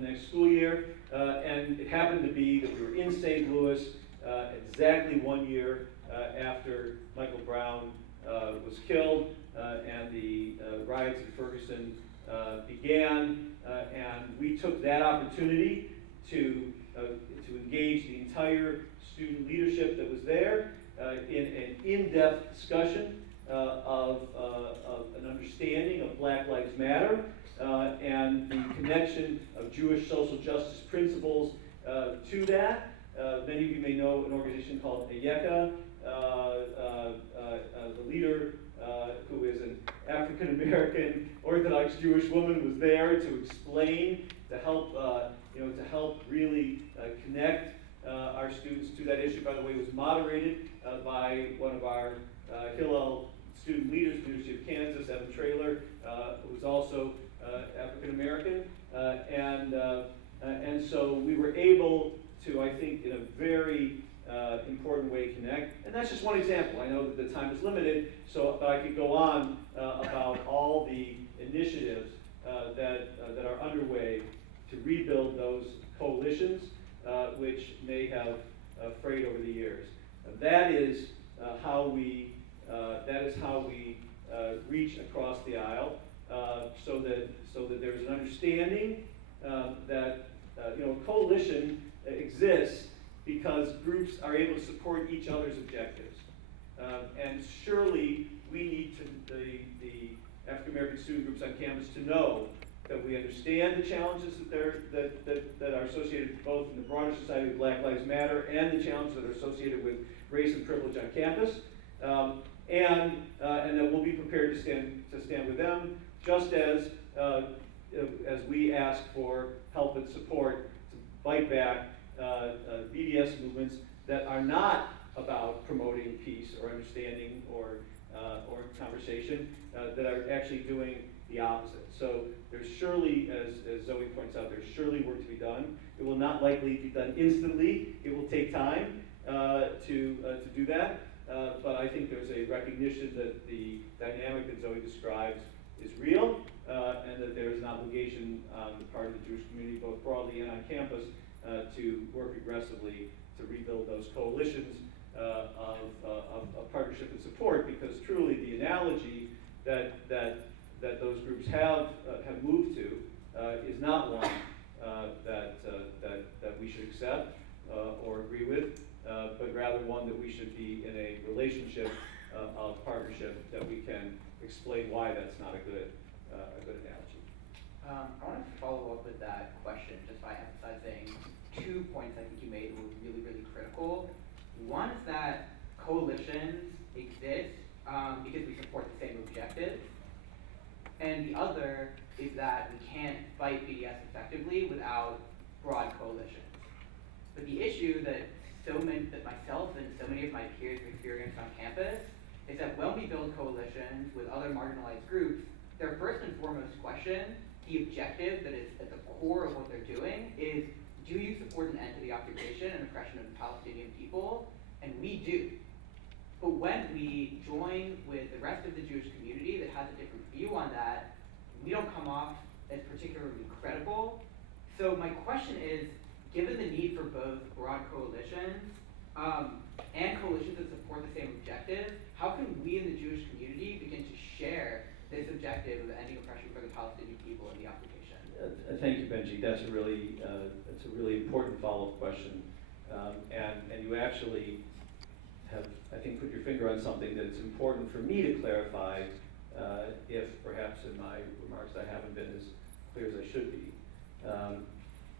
next school year. And it happened to be that we were in St. Louis exactly 1 year after Michael Brown was killed and the riots in Ferguson began, and we took that opportunity to engage the entire student leadership that was there in an in-depth discussion of an understanding of Black Lives Matter and the connection of Jewish social justice principles to that. Many of you may know an organization called Ayeka. The leader, who is an African-American Orthodox Jewish woman, was there to explain, to help really connect our students to that issue. By the way, it was moderated by one of our Hillel student leaders, University of Kansas, Evan Traylor, who was also African-American, and so we were able to, I think, in a very important way connect. And that's just one example. I know that the time is limited, but I could go on about all the initiatives that are underway to rebuild those coalitions, which may have frayed over the years. That is how we reach across the aisle, so that there's an understanding that a coalition exists because groups are able to support each other's objectives. And surely we need the African American student groups on campus to know that we understand the challenges that are associated both in the broader society with Black Lives Matter and the challenges that are associated with race and privilege on campus, and that we'll be prepared to stand with them, just as we ask for help and support to fight back BDS movements that are not about promoting peace or understanding or or conversation that are actually doing the opposite. So there's surely, as Zoe points out, there's surely work to be done. It will not likely be done instantly. It will take time to do that. But I think there's a recognition that the dynamic that Zoe describes is real, and that there is an obligation on the part of the Jewish community, both broadly and on campus, to work aggressively to rebuild those coalitions of partnership and support, because truly the analogy that those groups have moved to is not one that we should accept or agree with, but rather one that we should be in a relationship of partnership that we can explain why that's not a good analogy. I want to follow up with that question just by emphasizing 2 points I think you made were really, really critical. One is that coalitions exist because we support the same objectives. And the other is that we can't fight BDS effectively without broad coalitions. But the issue that myself and so many of my peers have experienced on campus is that when we build coalitions with other marginalized groups, their first and foremost question, the objective that is at the core of what they're doing, is do you support an end to the occupation and oppression of the Palestinian people? And we do. But when we join with the rest of the Jewish community that has a different view on that, we don't come off as particularly credible. So my question is, given the need for both broad coalitions and coalitions that support the same objective, how can we in the Jewish community begin to share this objective of ending oppression for the Palestinian people in the occupation? Thank you, Benji. That's a really important follow-up question, and you actually have, I think, put your finger on something that it's important for me to clarify, if perhaps in my remarks I haven't been as clear as I should be.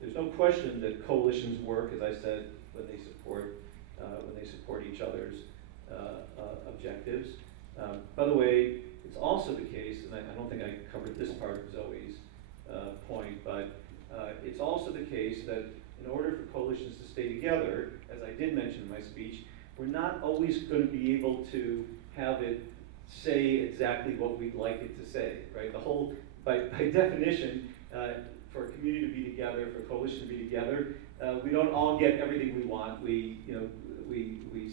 There's no question that coalitions work, as I said, when they support each other's objectives. By the way, it's also the case, and I don't think I covered this part of Zoe's point, but it's also the case that in order for coalitions to stay together, as I did mention in my speech, we're not always going to be able to have it say exactly what we'd like it to say, right? By definition, for a community to be together, for a coalition to be together, we don't all get everything we want. We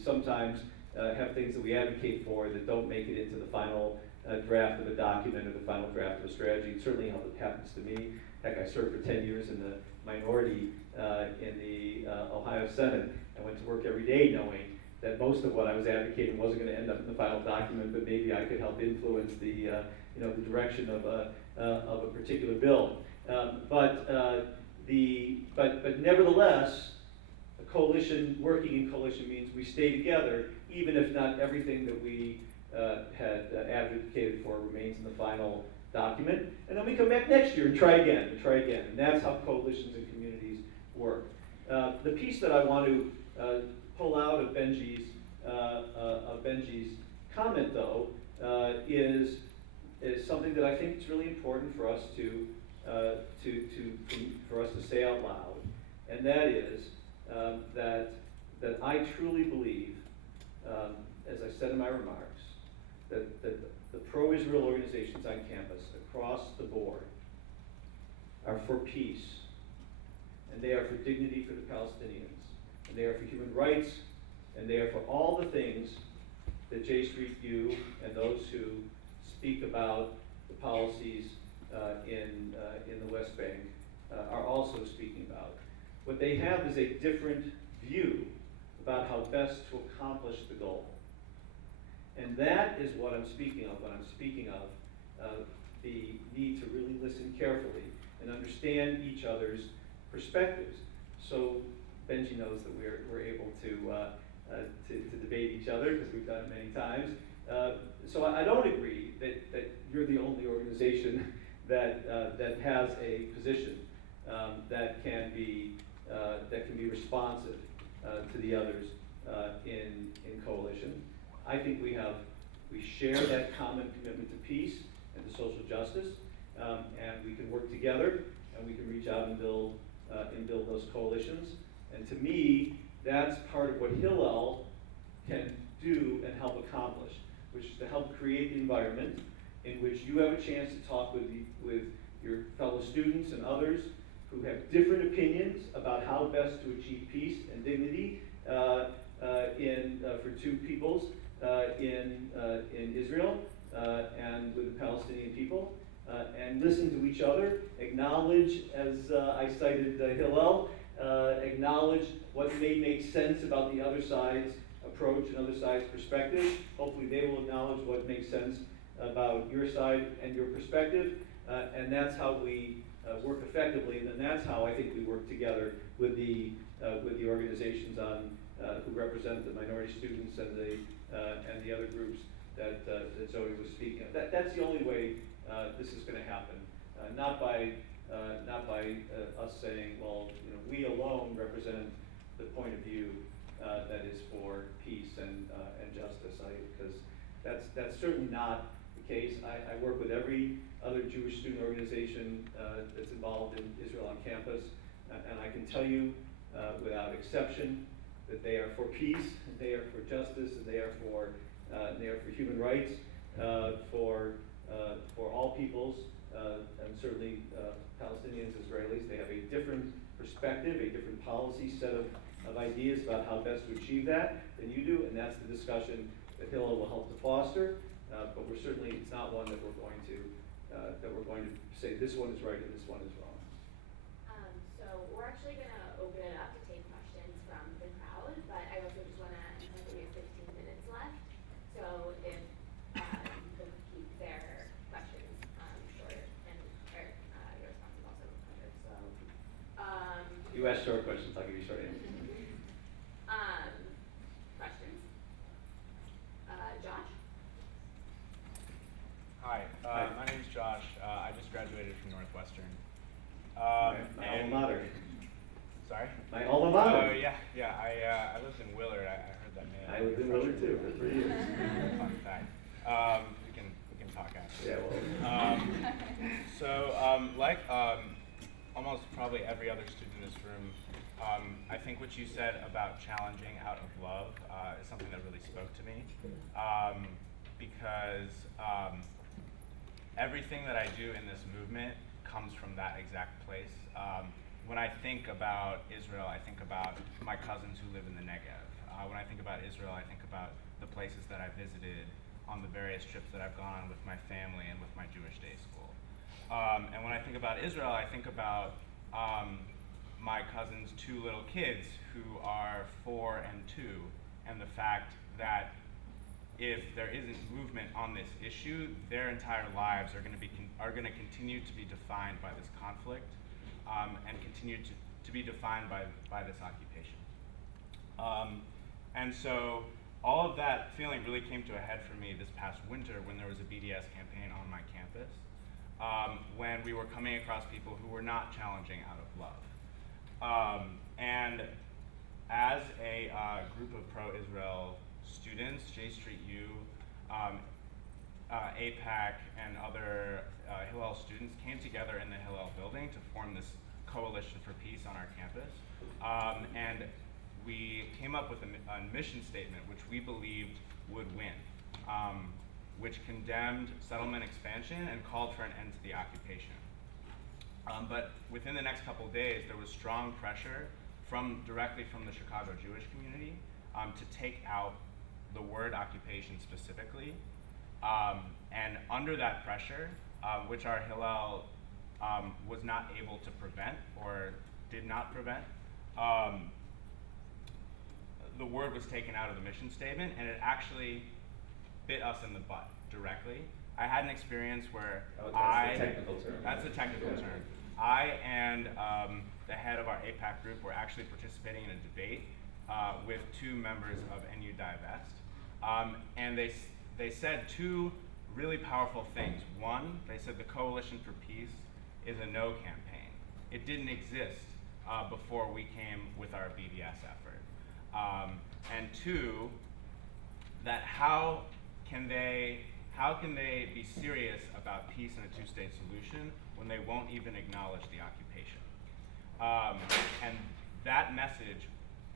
sometimes have things that we advocate for that don't make it into the final draft of a document or the final draft of a strategy. It certainly happens to me. Heck, I served for 10 years in the minority in the Ohio Senate. I went to work every day knowing that most of what I was advocating wasn't going to end up in the final document, but maybe I could help influence the direction of a particular bill. But nevertheless, a coalition, working in coalition means we stay together, even if not everything that we had advocated for remains in the final document. And then we come back next year and try again. And that's how coalitions and communities work. The piece that I want to pull out of Benji's comment, though, is something that I think is really important for us for us to say out loud, and that is that I truly believe, as I said in my remarks, that the pro-Israel organizations on campus across the board are for peace, and they are for dignity for the Palestinians, and they are for human rights, and they are for all the things that J Street, you, and those who speak about the policies in the West Bank are also speaking about. What they have is a different view about how best to accomplish the goal. And that is what I'm speaking of when I'm speaking of the need to really listen carefully and understand each other's perspectives. So Benji knows that we're able to debate each other, because we've done it many times. So I don't agree that you're the only organization that has a position that can be responsive to the others in coalition. I think we share that common commitment to peace and to social justice, and we can work together, and we can reach out and build those coalitions. And to me, that's part of what Hillel can do and help accomplish. which is to help create the environment in which you have a chance to talk with your fellow students and others who have different opinions about how best to achieve peace and dignity for two peoples in Israel and with the Palestinian people, and listen to each other, acknowledge, as I cited Hillel, acknowledge what may make sense about the other side's approach and other side's perspective. Hopefully they will acknowledge what makes sense about your side and your perspective, and that's how we work effectively, and then that's how I think we work together with the organizations who represent the minority students and the other groups that Zoe was speaking of. That's the only way this is going to happen, not by us saying, well, we alone represent the point of view that is for peace and justice, because that's certainly not the case. I work with every other Jewish student organization that's involved in Israel on campus, and I can tell you without exception that they are for peace, and they are for justice, and they are for human rights for all peoples, and certainly Palestinians, Israelis. They have a different perspective, a different policy set of ideas about how best to achieve that than you do, and that's the discussion that Hillel will help to foster. But it's not one that we're going to say this one is right and this one is wrong. So we're actually going to open it up to take questions from the crowd, but I also just want to emphasize that we have 15 minutes left. So if people keep their questions short, and your response is also covered. So You ask short questions, I'll give you short answers. questions. Josh? Hi, Hi. my name's Josh. I just graduated from Northwestern. My alma mater. Sorry? My alma mater. Oh yeah. I lived in Willard. I heard that name. I lived in Willard too for 3 years. Fun fact. We can talk after. Yeah, well. Like almost probably every other student in this room, I think what you said about challenging out of love is something that really spoke to me, because everything that I do in this movement comes from that exact place. When I think about Israel, I think about my cousins who live in the Negev. When I think about Israel, I think about the places that I visited on the various trips that I've gone on with my family and with my Jewish day school. And when I think about Israel, I think about my cousin's two little kids who are 4 and 2, and the fact that if there isn't movement on this issue, their entire lives are going to continue to be defined by this conflict, and continue to be defined by this occupation. And so all of that feeling really came to a head for me this past winter when there was a BDS campaign on my campus, when we were coming across people who were not challenging out of love. And as a group of pro-Israel students, J Street U, APAC, and other Hillel students came together in the Hillel building to form this coalition for peace on our campus. And we came up with a mission statement which we believed would win, which condemned settlement expansion and called for an end to the occupation. But within the next couple of days, there was strong pressure directly from the Chicago Jewish community to take out the word occupation specifically. And under that pressure, which our Hillel was not able to prevent or did not prevent, the word was taken out of the mission statement, and it actually bit us in the butt directly. I had an experience where That's the technical term. That's a technical term. I and the head of our APAC group were actually participating in a debate with 2 members of NU Divest, and they said 2 really powerful things. One, they said the Coalition for Peace is a no campaign. It didn't exist before we came with our BDS effort. And 2, that how can they be serious about peace and a 2-state solution when they won't even acknowledge the occupation? And that message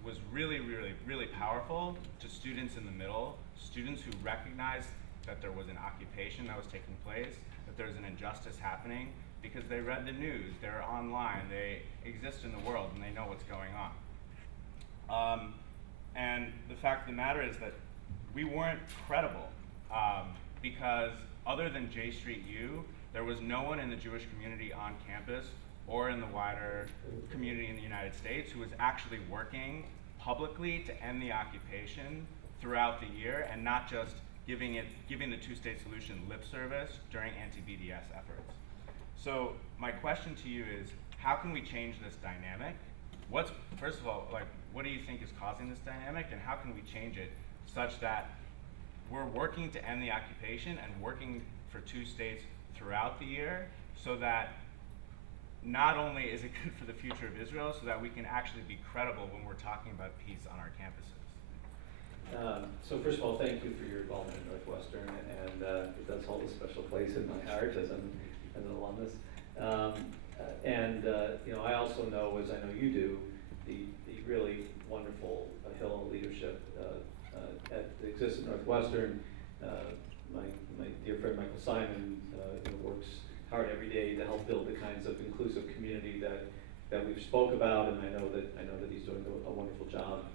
was really, really, really powerful to students in the middle, students who recognize that there was an occupation that was taking place, that there was an injustice happening, because they read the news, they're online, they exist in the world, and they know what's going on. And the fact of the matter is that we weren't credible, because other than J Street U, there was no one in the Jewish community on campus or in the wider community in the United States who was actually working publicly to end the occupation throughout the year, and not just giving the two-state solution lip service during anti-BDS efforts. So my question to you is, how can we change this dynamic? First of all, what do you think is causing this dynamic, and how can we change it such that we're working to end the occupation and working for two states throughout the year, so that not only is it good for the future of Israel, so that we can actually be credible when we're talking about peace on our campuses? So first of all, thank you for your involvement in Northwestern, and it does hold a special place in my heart as an alumnus. I also know, as I know you do, the really wonderful Hillel leadership that exists at Northwestern. My dear friend Michael Simon works hard every day to help build the kinds of inclusive community that we've spoke about, and I know that he's doing a wonderful job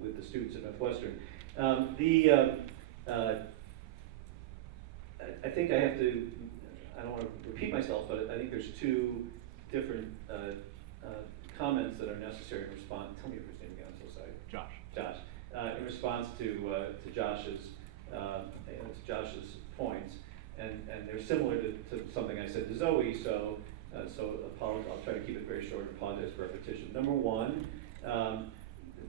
with the students at Northwestern. I think I have to, I don't want to repeat myself, but I think there's two different comments that are necessary in response. Tell me your first name again, I'm so sorry. Josh. In response to Josh's points, and they're similar to something I said to Zoe, so I'll try to keep it very short and apologize for repetition. Number one,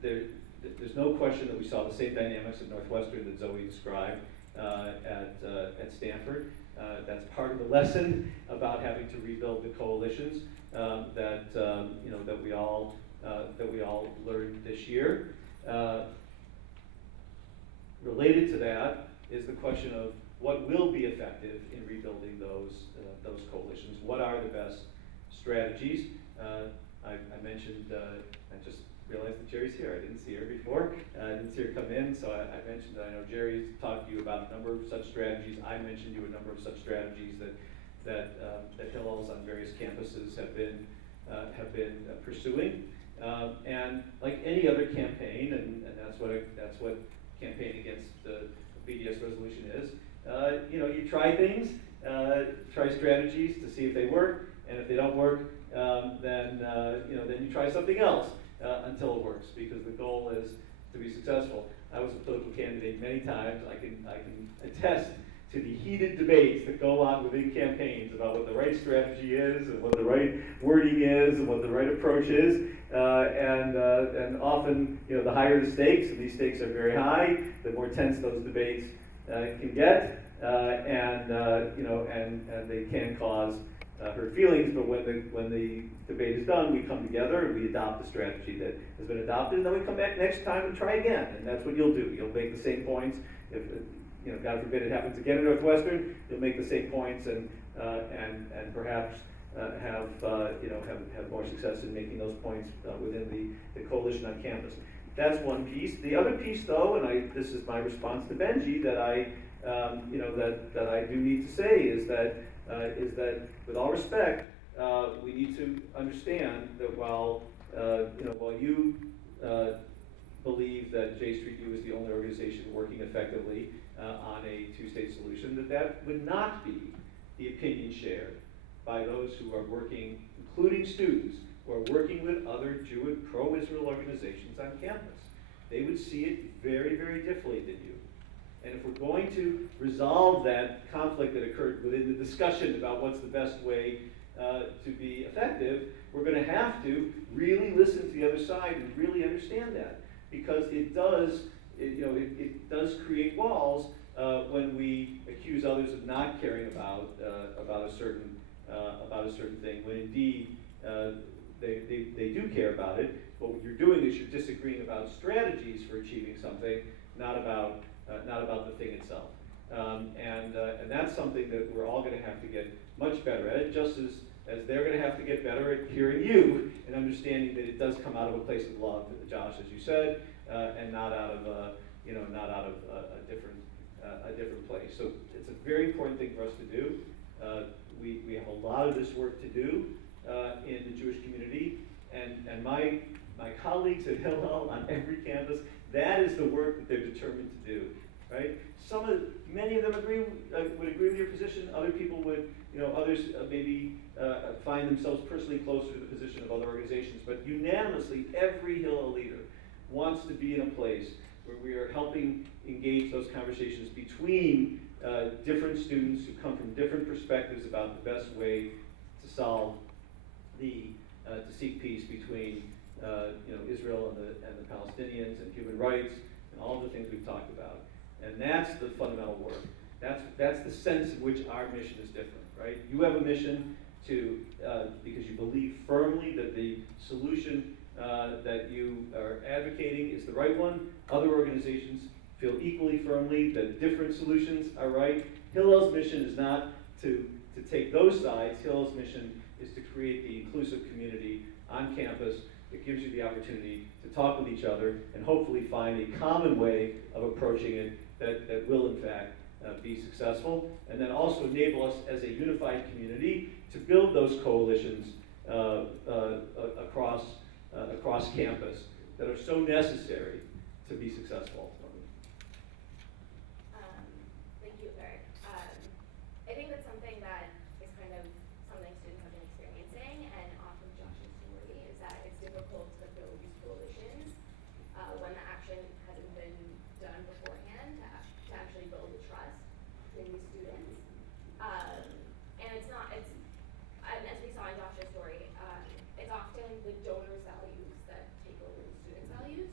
there's no question that we saw the same dynamics at Northwestern that Zoe described at Stanford. That's part of the lesson about having to rebuild the coalitions that we all learned this year. Related to that is the question of what will be effective in rebuilding those coalitions. What are the best strategies? I mentioned, I just realized that Jerry's here. I didn't see her before. I didn't see her come in, so I mentioned that I know Jerry's talked to you about a number of such strategies. I mentioned to you a number of such strategies that Hillels on various campuses have been pursuing. And like any other campaign, and that's what campaign against the BDS resolution is. You try things, try strategies to see if they work, and if they don't work, then you try something else until it works, because the goal is to be successful. I was a political candidate many times. I can attest to the heated debates that go on within campaigns about what the right strategy is, and what the right wording is, and what the right approach is. And often, the higher the stakes, and these stakes are very high, the more tense those debates can get, and they can cause hurt feelings. But when the debate is done, we come together and we adopt the strategy that has been adopted, and then we come back next time and try again. And that's what you'll do. You'll make the same points. If God forbid it happens again at Northwestern, you'll make the same points and perhaps have more success in making those points within the coalition on campus. That's one piece. The other piece, though, and this is my response to Benji, that I do need to say is that with all respect, we need to understand that while you believe that J Street U is the only organization working effectively on a two-state solution, that would not be the opinion shared by those who are working, including students, who are working with other Jewish pro-Israel organizations on campus. They would see it very, very differently than you. And if we're going to resolve that conflict that occurred within the discussion about what's the best way to be effective, we're going to have to really listen to the other side and really understand that, because it does create walls when we accuse others of not caring about a certain thing, when indeed they do care about it. But what you're doing is you're disagreeing about strategies for achieving something, not about the thing itself. And that's something that we're all going to have to get much better at, just as they're going to have to get better at hearing you and understanding that it does come out of a place of love, Josh, as you said, and not out of a different a different place. So it's a very important thing for us to do. We have a lot of this work to do in the Jewish community, and my colleagues at Hillel on every campus, that is the work that they're determined to do, right? Many of them would agree with your position. Other people would, others maybe find themselves personally closer to the position of other organizations. But unanimously, every Hillel leader wants to be in a place where we are helping engage those conversations between different students who come from different perspectives about the best way to solve to seek peace between Israel and the Palestinians and human rights and all the things we've talked about. And that's the fundamental work. That's the sense in which our mission is different, right? You have a mission because you believe firmly that the solution that you are advocating is the right one. Other organizations feel equally firmly that different solutions are right. Hillel's mission is not to take those sides. Hillel's mission is to create the inclusive community on campus that gives you the opportunity to talk with each other and hopefully find a common way of approaching it that will in fact be successful, and then also enable us as a unified community to build those coalitions across campus that are so necessary to be successful. Thank you, Eric. I think that's something that is kind of something students have been experiencing, and often Josh's story is that it's difficult to build these coalitions when the action hasn't been done beforehand to actually build the trust between these students. And and as we saw in Josh's story, it's often the donors' values that take over the students' values.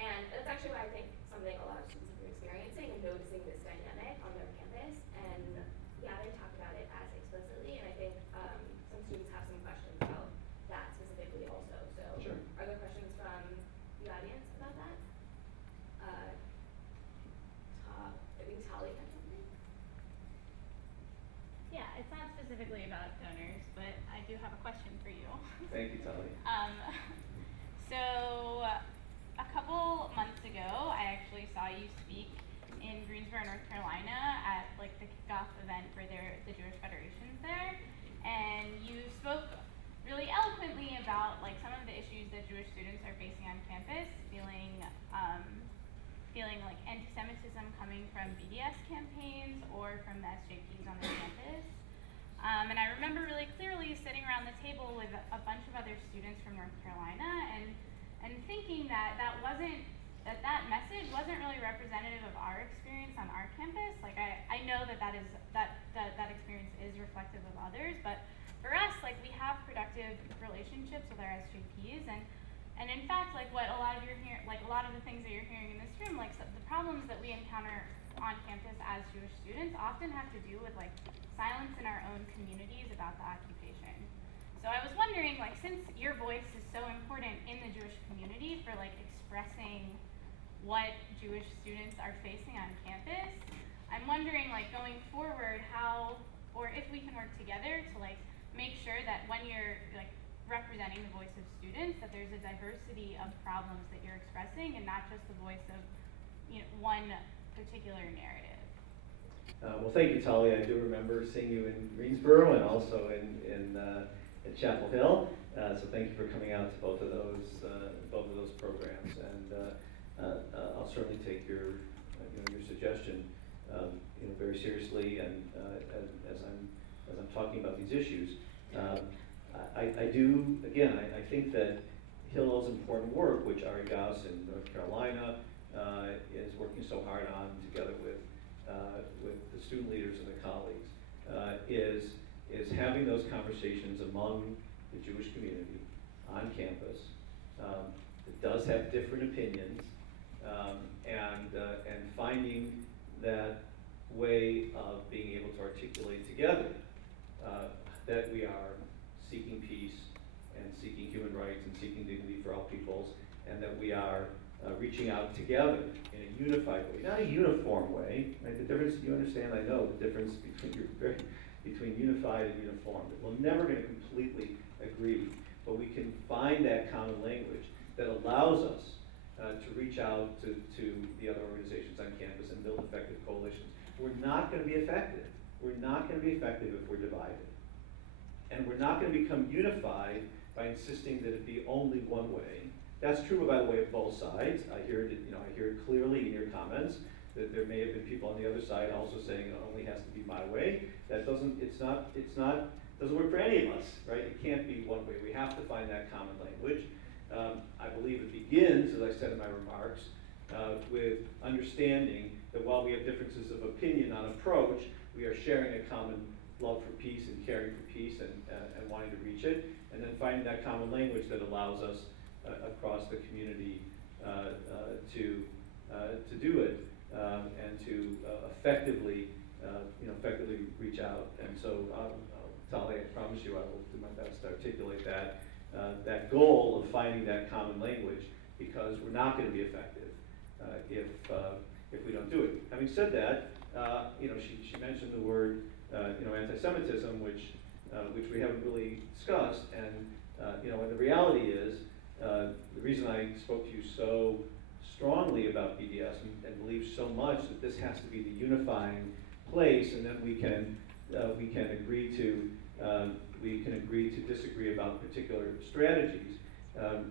And that's actually why I think something a lot of students have been experiencing and noticing this dynamic on their campus. And we haven't talked about it as explicitly, and I think some students have some questions about that specifically also. So Sure. Are there questions from the audience about that? I think Tali had something. Yeah, it's not specifically about donors, but I do have a question for you. Thank you, Tali. So a couple months ago, I actually saw you speak in Greensboro, North Carolina at like the kickoff event for the Jewish Federations there, and you spoke really eloquently about like some of the issues that Jewish students are facing on campus, feeling like anti-Semitism coming from BDS campaigns or from the SJPs on their campus. And I remember really clearly sitting around the table with a bunch of other students from North Carolina and thinking that that message wasn't really representative of our experience on our campus. Like I know that experience is reflective of others, but for us, like we have productive relationships with our SJPs, and in fact, like what a lot of the things that you're hearing in this room, like the problems that we encounter on campus as Jewish students often have to do with like silence in our own communities about the occupation. So I was wondering, like, since your voice is so important in the Jewish community for like expressing what Jewish students are facing on campus, I'm wondering, like, going forward, how or if we can work together to like make sure that when you're like representing the voice of students, that there's a diversity of problems that you're expressing and not just the voice of one particular narrative. Well, thank you, Tali. I do remember seeing you in Greensboro and also in Chapel Hill. So thank you for coming out to both of those programs. And I'll certainly take your suggestion very seriously. And as I'm talking about these issues, I do again. I think that Hillel's important work, which Ari Gauss in North Carolina is working so hard on together with the student leaders and the colleagues, is having those conversations among the Jewish community on campus that does have different opinions, and finding that way of being able to articulate together that we are seeking peace and seeking human rights and seeking dignity for all peoples, and that we are reaching out together in a unified way, not a uniform way. Right? The difference, you understand, I know the difference between unified and uniform. That we're never going to completely agree, but we can find that common language that allows us to reach out to the other organizations on campus and build effective coalitions. We're not going to be effective. We're not going to be effective if we're divided. And we're not going to become unified by insisting that it be only one way. That's true, by the way, of both sides. I hear it, I hear it clearly in your comments that there may have been people on the other side also saying it only has to be my way. That doesn't work for any of us, right? It can't be one way. We have to find that common language. I believe it begins, as I said in my remarks, with understanding that while we have differences of opinion on approach, we are sharing a common love for peace and caring for peace and wanting to reach it, and then finding that common language that allows us across the community to do it and to effectively reach out. And so, Tali, I promise you I will do my best to articulate that goal of finding that common language, because we're not going to be effective if we don't do it. Having said that, she mentioned the word anti-Semitism, which we haven't really discussed, and the reality is the reason I spoke to you so strongly about BDS and believe so much that this has to be the unifying place, and then we can agree to disagree about particular strategies,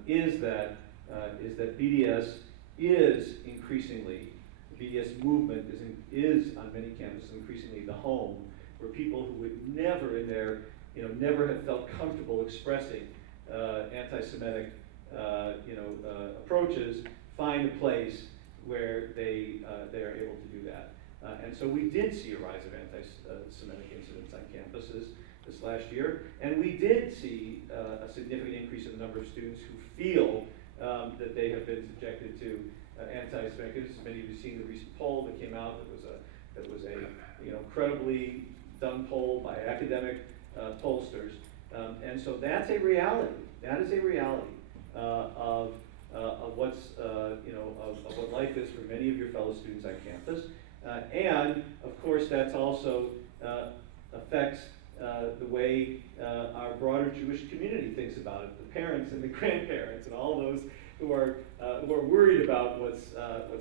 is that BDS is increasingly, the BDS movement is on many campuses increasingly the home where people who would never in their, never have felt comfortable expressing anti-Semitic approaches find a place where they are able to do that. And so we did see a rise of anti-Semitic incidents on campuses this last year, and we did see a significant increase in the number of students who feel that they have been subjected to anti-Semitic incidents. Many of you have seen the recent poll that came out. That was a incredibly done poll by academic pollsters, and so that's a reality. That is a reality of what's of what life is for many of your fellow students on campus, and of course that's also affects the way our broader Jewish community thinks about it. The parents and the grandparents and all those who are worried about what's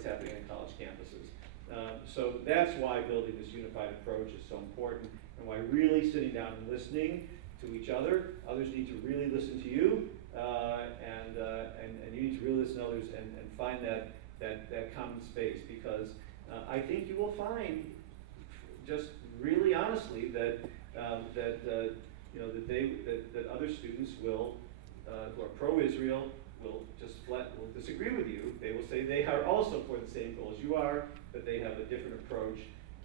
happening on college campuses. So that's why building this unified approach is so important, and why really sitting down and listening to each other. Others need to really listen to you, and you need to really listen to others and find that common space, because I think you will find, just really honestly, that other students will, who are pro-Israel, will disagree with you. They will say they are also for the same goals you are, but they have a different approach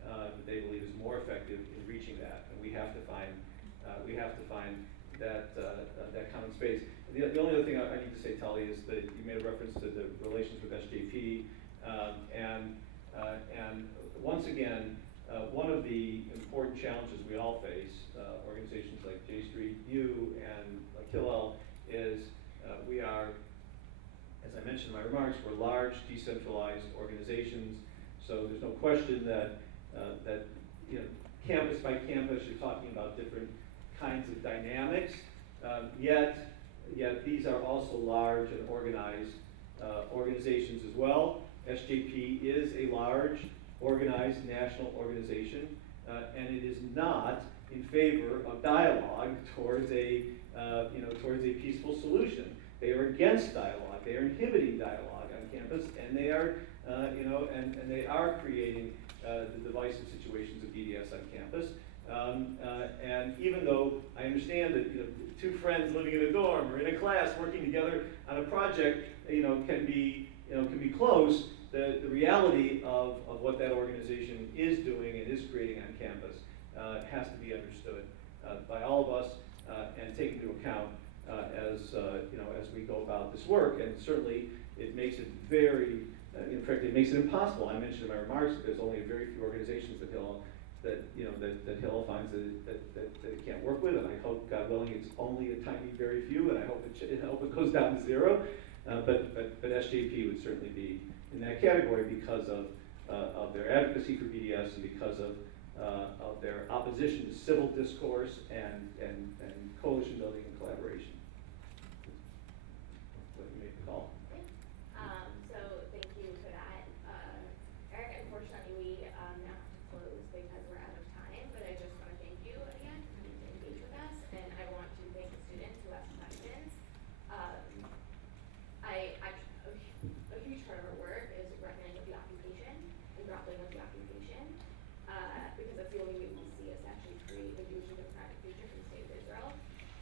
that they believe is more effective in reaching that. And we have to find that common space. The only other thing I need to say, Tali, is that you made a reference to the relations with SJP, and once again, one of the important challenges we all face, organizations like J Street U and like Hillel, is we are, as I mentioned in my remarks, we're large, decentralized organizations. So there's no question that campus by campus, you're talking about different kinds of dynamics. Yet these are also large and organized organizations as well. SJP is a large, organized national organization, and it is not in favor of dialogue towards a peaceful solution. They are against dialogue. They are inhibiting dialogue on campus, and they are and they are creating the divisive situations of BDS on campus. And even though I understand that two friends living in a dorm or in a class working together on a project can be close, the reality of what that organization is doing and is creating on campus has to be understood by all of us and taken into account as we go about this work. And certainly it makes it very, in fact, it makes it impossible. I mentioned in my remarks that there's only very few organizations that Hillel finds that it can't work with, and I hope, God willing, it's only a tiny, very few, and I hope it goes down to zero. But SJP would certainly be in that category because of their advocacy for BDS and because of their opposition to civil discourse and coalition building and collaboration. What you make the call. So inclusion, democratic future for the state of Israel.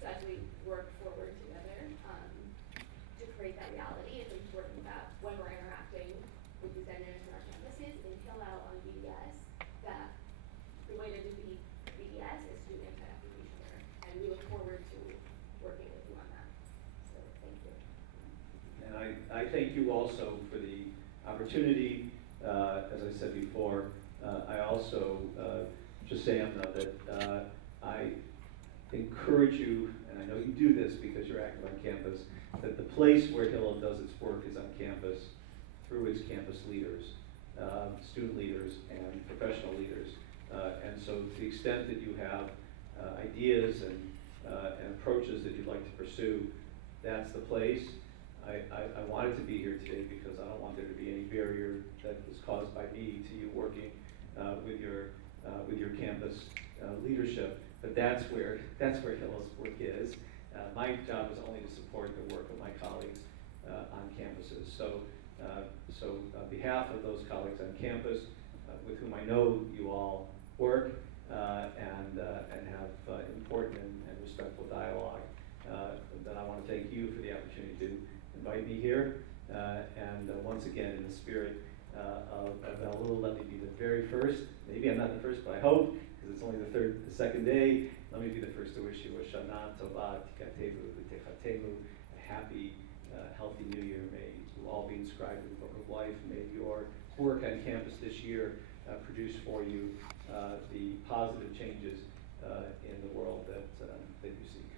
So as we work forward together to create that reality, it's important that when we're interacting with these dynamics on our campuses, in Hillel on BDS, that the way to do BDS is to do anti-occupation work. And we look forward to working with you on that. So thank you. And I thank you also for the opportunity, as I said before. I also, just say, that I encourage you, and I know you do this because you're active on campus, that the place where Hillel does its work is on campus through its campus leaders, student leaders and professional leaders. And so to the extent that you have ideas and approaches that you'd like to pursue, that's the place. I wanted to be here today because I don't want there to be any barrier that is caused by me to you working with your campus leadership. But that's where Hillel's work is. My job is only to support the work of my colleagues on campuses. So on behalf of those colleagues on campus, with whom I know you all work and have important and respectful dialogue, then I want to thank you for the opportunity to invite me here. And once again, in the spirit of Elul, let me be the very first. Maybe I'm not the first, but I hope, because it's only the second day. Let me be the first to wish you a Shana Tova Tikatevu V'Techatenu, a happy, healthy New Year. May you all be inscribed in the Book of Life. May your work on campus this year produce for you the positive changes in the world that you seek.